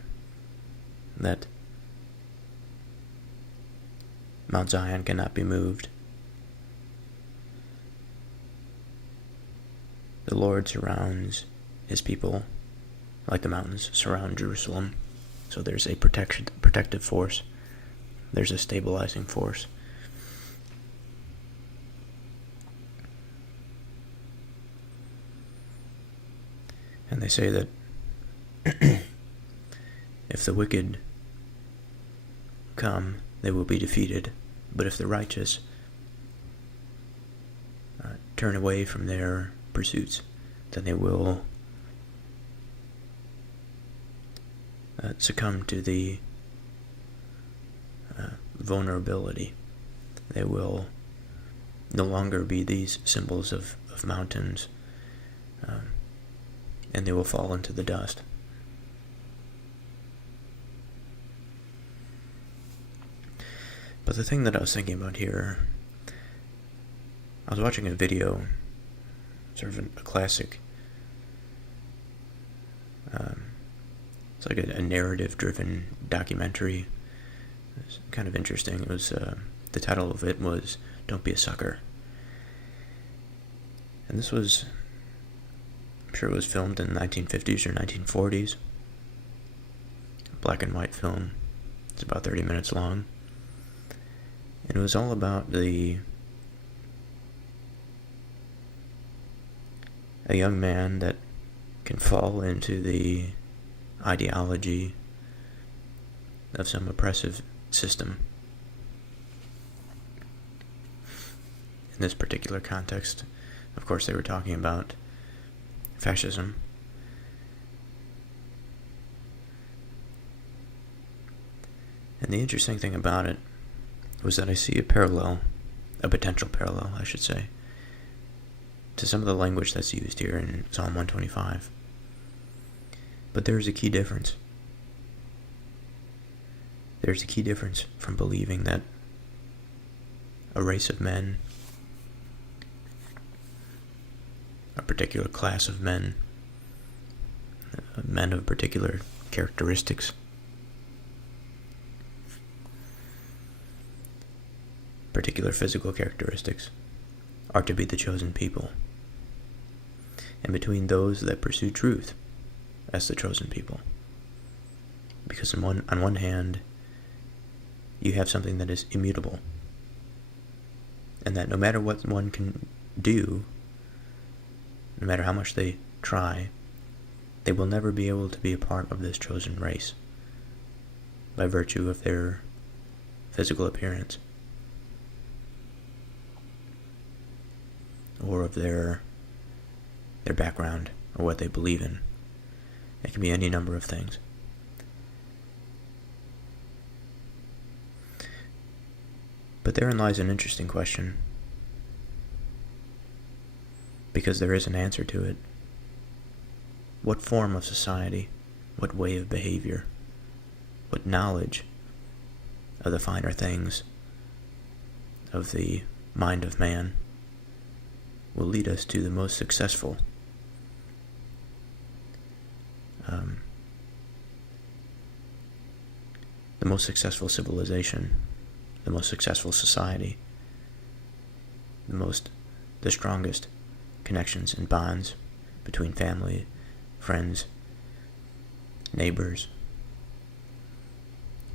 that Mount Zion cannot be moved. The Lord surrounds his people like the mountains surround Jerusalem. So there's a protective force. There's a stabilizing force. And they say that if the wicked come, they will be defeated. But if the righteous turn away from their pursuits, then they will succumb to the vulnerability. They will no longer be these symbols of mountains, and they will fall into the dust. But the thing that I was thinking about here, I was watching a video, sort of a classic, it's like a narrative-driven documentary. It's kind of interesting. It was, the title of it was Don't Be a Sucker. And this was, I'm sure it was filmed in the 1950s or 1940s. Black and white film. It's about 30 minutes long. And it was all about a young man that can fall into the ideology of some oppressive system. In this particular context, of course, they were talking about fascism. And the interesting thing about it was that I see a potential parallel, I should say, to some of the language that's used here in Psalm 125. But there's a key difference. There's a key difference from believing that a race of men, a particular class of men, men of particular characteristics, particular physical characteristics, are to be the chosen people, and between those that pursue truth as the chosen people. Because on one hand, you have something that is immutable, and that no matter what one can do, no matter how much they try, they will never be able to be a part of this chosen race by virtue of their physical appearance or of their background or what they believe in. It can be any number of things. But therein lies an interesting question, because there is an answer to it. What form of society, what way of behavior, what knowledge of the finer things of the mind of man will lead us to the most successful the most successful civilization, the most successful society, the strongest connections and bonds between family, friends, neighbors,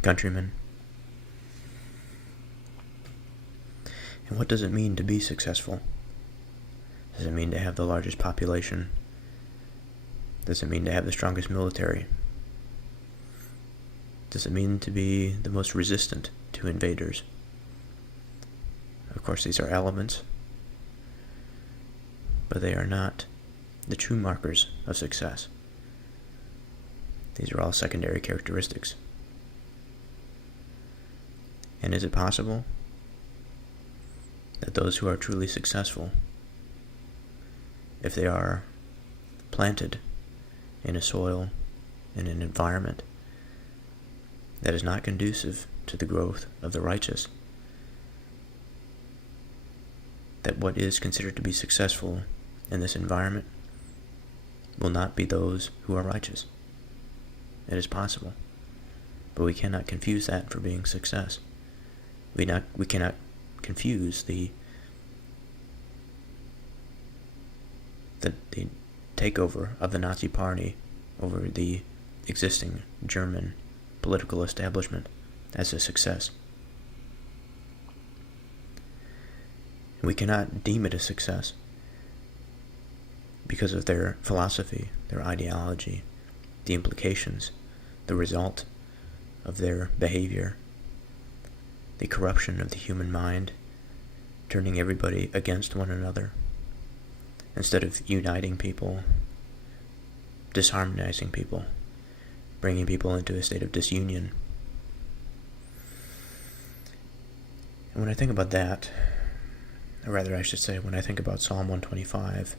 countrymen. And what does it mean to be successful? Does it mean to have the largest population? Does it mean to have the strongest military? Does it mean to be the most resistant to invaders? Of course, these are elements, but they are not the true markers of success. These are all secondary characteristics. And is it possible that those who are truly successful, if they are planted in a soil, in an environment that is not conducive to the growth of the righteous, that what is considered to be successful in this environment will not be those who are righteous? It is possible, but we cannot confuse that for being success. We cannot confuse the takeover of the Nazi Party over the existing German political establishment as a success. We cannot deem it a success because of their philosophy, their ideology, the implications, the result of their behavior, the corruption of the human mind, turning everybody against one another, instead of uniting people, disharmonizing people, bringing people into a state of disunion. And when I think about that, or rather I should say, when I think about Psalm 125,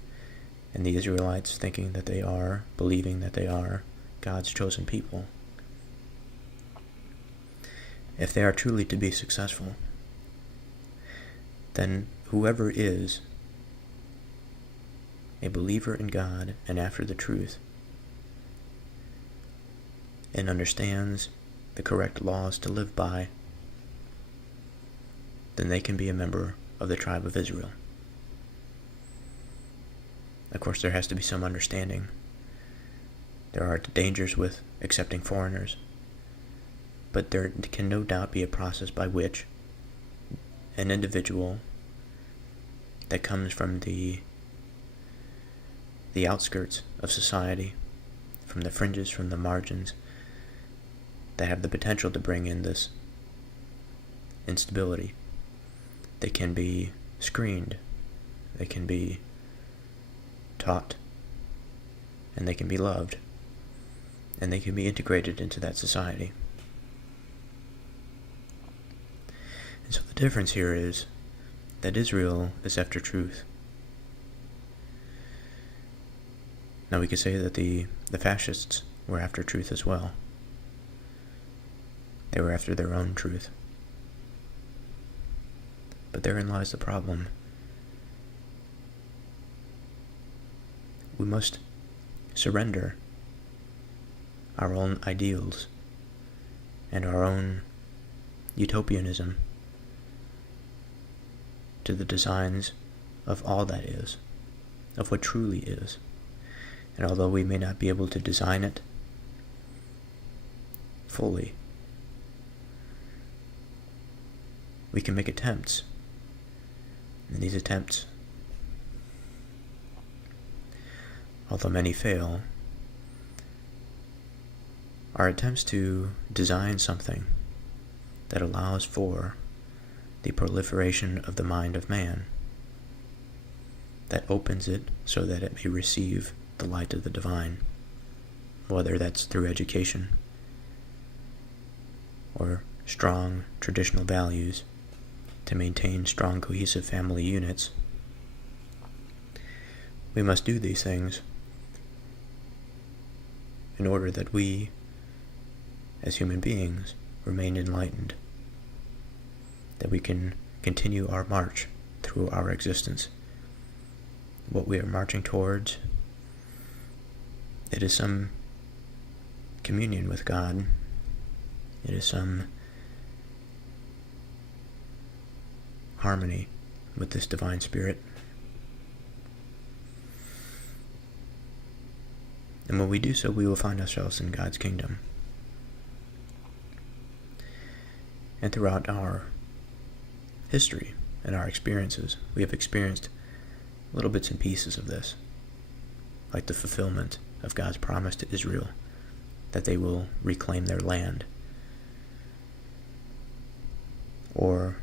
and the Israelites thinking that they are, believing that they are God's chosen people, if they are truly to be successful, then whoever is a believer in God and after the truth, and understands the correct laws to live by, then they can be a member of the tribe of Israel. Of course, there has to be some understanding. There are dangers with accepting foreigners, but there can no doubt be a process by which an individual that comes from the outskirts of society, from the fringes, from the margins, that have the potential to bring in this instability. They can be screened, they can be taught, and they can be loved, and they can be integrated into that society. And so the difference here is that Israel is after truth. Now we could say that the fascists were after truth as well. They were after their own truth. But therein lies the problem. We must surrender our own ideals and our own utopianism to the designs of all that is, of what truly is. And although we may not be able to design it fully, we can make attempts. And these attempts, although many fail, are attempts to design something that allows for the proliferation of the mind of man, that opens it so that it may receive the light of the divine, whether that's through education or strong traditional values to maintain strong cohesive family units. We must do these things in order that we, as human beings, remain enlightened, that we can continue our march through our existence. What we are marching towards, it is some communion with God It is some harmony with this divine spirit. And when we do so, we will find ourselves in God's kingdom. And throughout our history and our experiences, we have experienced little bits and pieces of this, like the fulfillment of God's promise to Israel that they will reclaim their land, or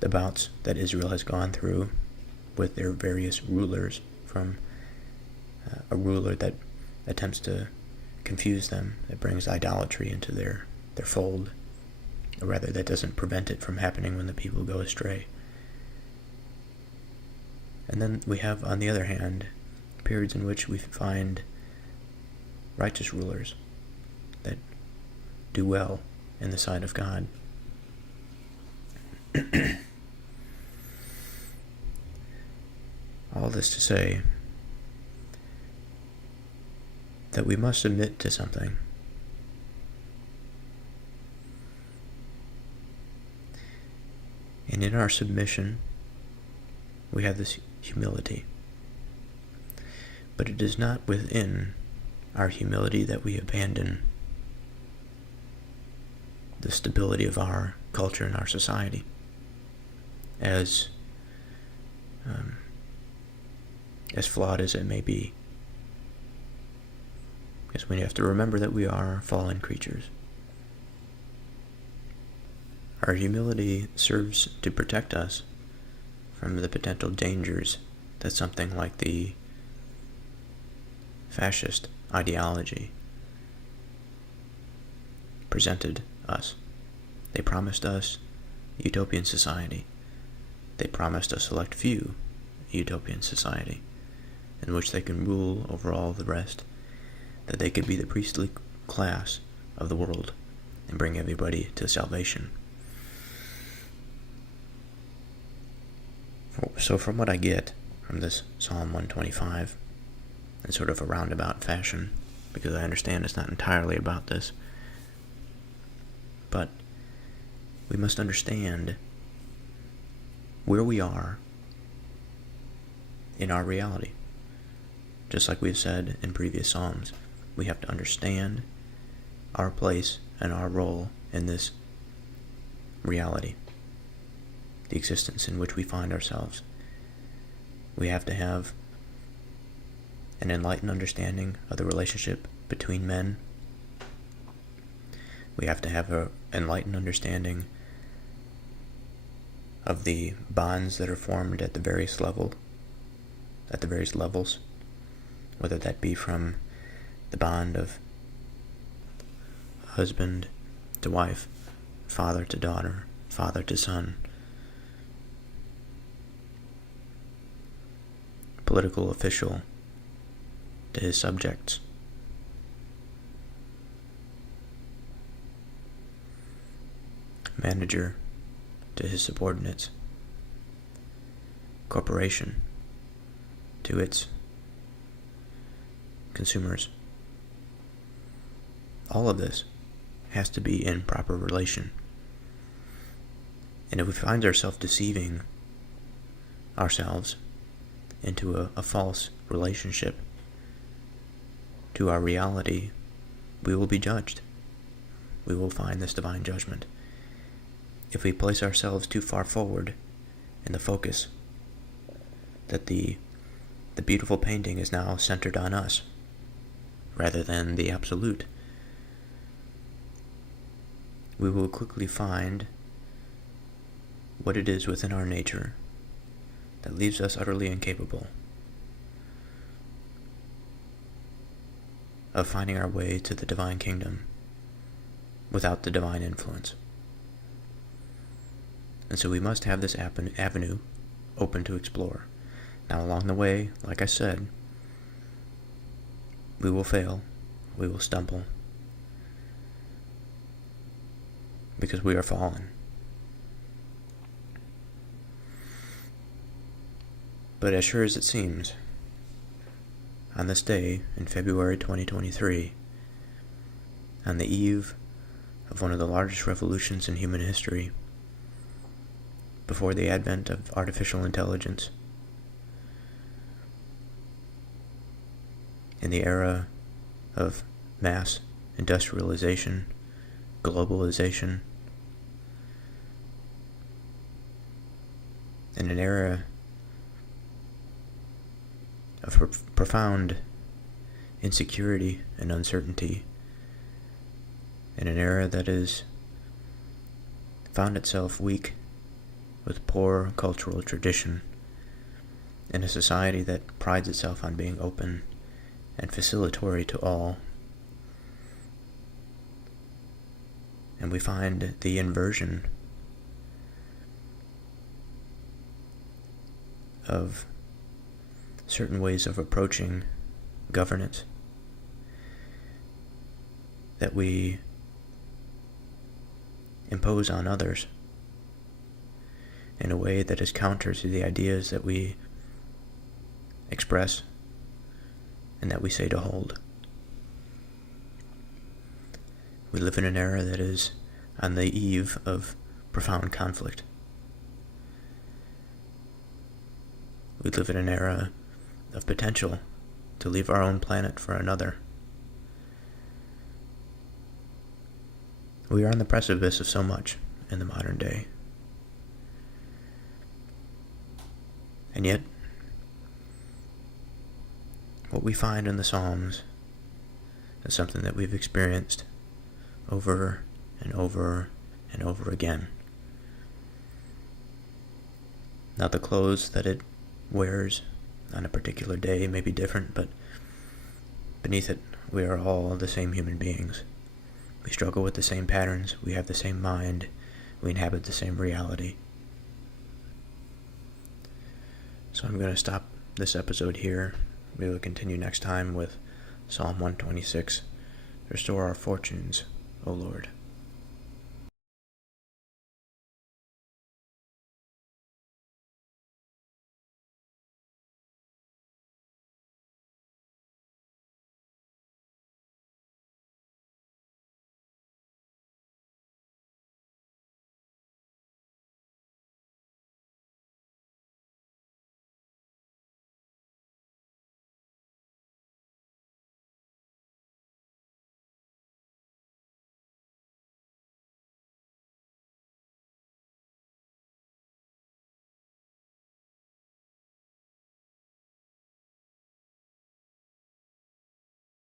the bouts that Israel has gone through with their various rulers, from a ruler that attempts to confuse them, that brings idolatry into their fold, or rather that doesn't prevent it from happening when the people go astray. And then we have, on the other hand, periods in which we find righteous rulers that do well in the sight of God. All this to say that we must submit to something. And in our submission, we have this humility. But it is not within our humility that we abandon the stability of our culture and our society. As flawed as it may be. Because we have to remember that we are fallen creatures. Our humility serves to protect us from the potential dangers that something like the fascist ideology presented us. They promised us utopian society. They promised a select few utopian society in which they can rule over all the rest, that they could be the priestly class of the world and bring everybody to salvation. So from what I get from this Psalm 125, in sort of a roundabout fashion, because I understand it's not entirely about this, but we must understand where we are in our reality. Just like we've said in previous Psalms, we have to understand our place and our role in this reality, the existence in which we find ourselves. We have to have an enlightened understanding of the relationship between men. We have to have an enlightened understanding of the bonds that are formed at the various levels, whether that be from the bond of husband to wife, father to daughter, father to son, political official to his subjects, manager to his subordinates, corporation to its consumers. All of this has to be in proper relation. And if we find ourselves deceiving ourselves into a false relationship to our reality, we will be judged. We will find this divine judgment. If we place ourselves too far forward in the focus, that the beautiful painting is now centered on us, rather than the absolute, we will quickly find what it is within our nature that leaves us utterly incapable of finding our way to the divine kingdom without the divine influence. And so we must have this avenue open to explore. Now along the way, like I said, we will fail, we will stumble, because we are fallen. But as sure as it seems, on this day in February 2023, on the eve of one of the largest revolutions in human history, before the advent of artificial intelligence, in the era of mass industrialization, globalization, in an era of profound insecurity and uncertainty, in an era that has found itself weak with poor cultural tradition, in a society that prides itself on being open and facilitatory to all. And we find the inversion of certain ways of approaching governance that we impose on others in a way that is counter to the ideas that we express and that we say to hold. We live in an era that is on the eve of profound conflict. We live in an era of potential to leave our own planet for another. We are on the precipice of so much in the modern day. And yet, what we find in the Psalms is something that we've experienced over and over and over again. Now, the clothes that it wears on a particular day may be different, but beneath it, we are all the same human beings. We struggle with the same patterns, we have the same mind, we inhabit the same reality. So I'm going to stop this episode here. We will continue next time with Psalm 126. Restore our fortunes, O Lord.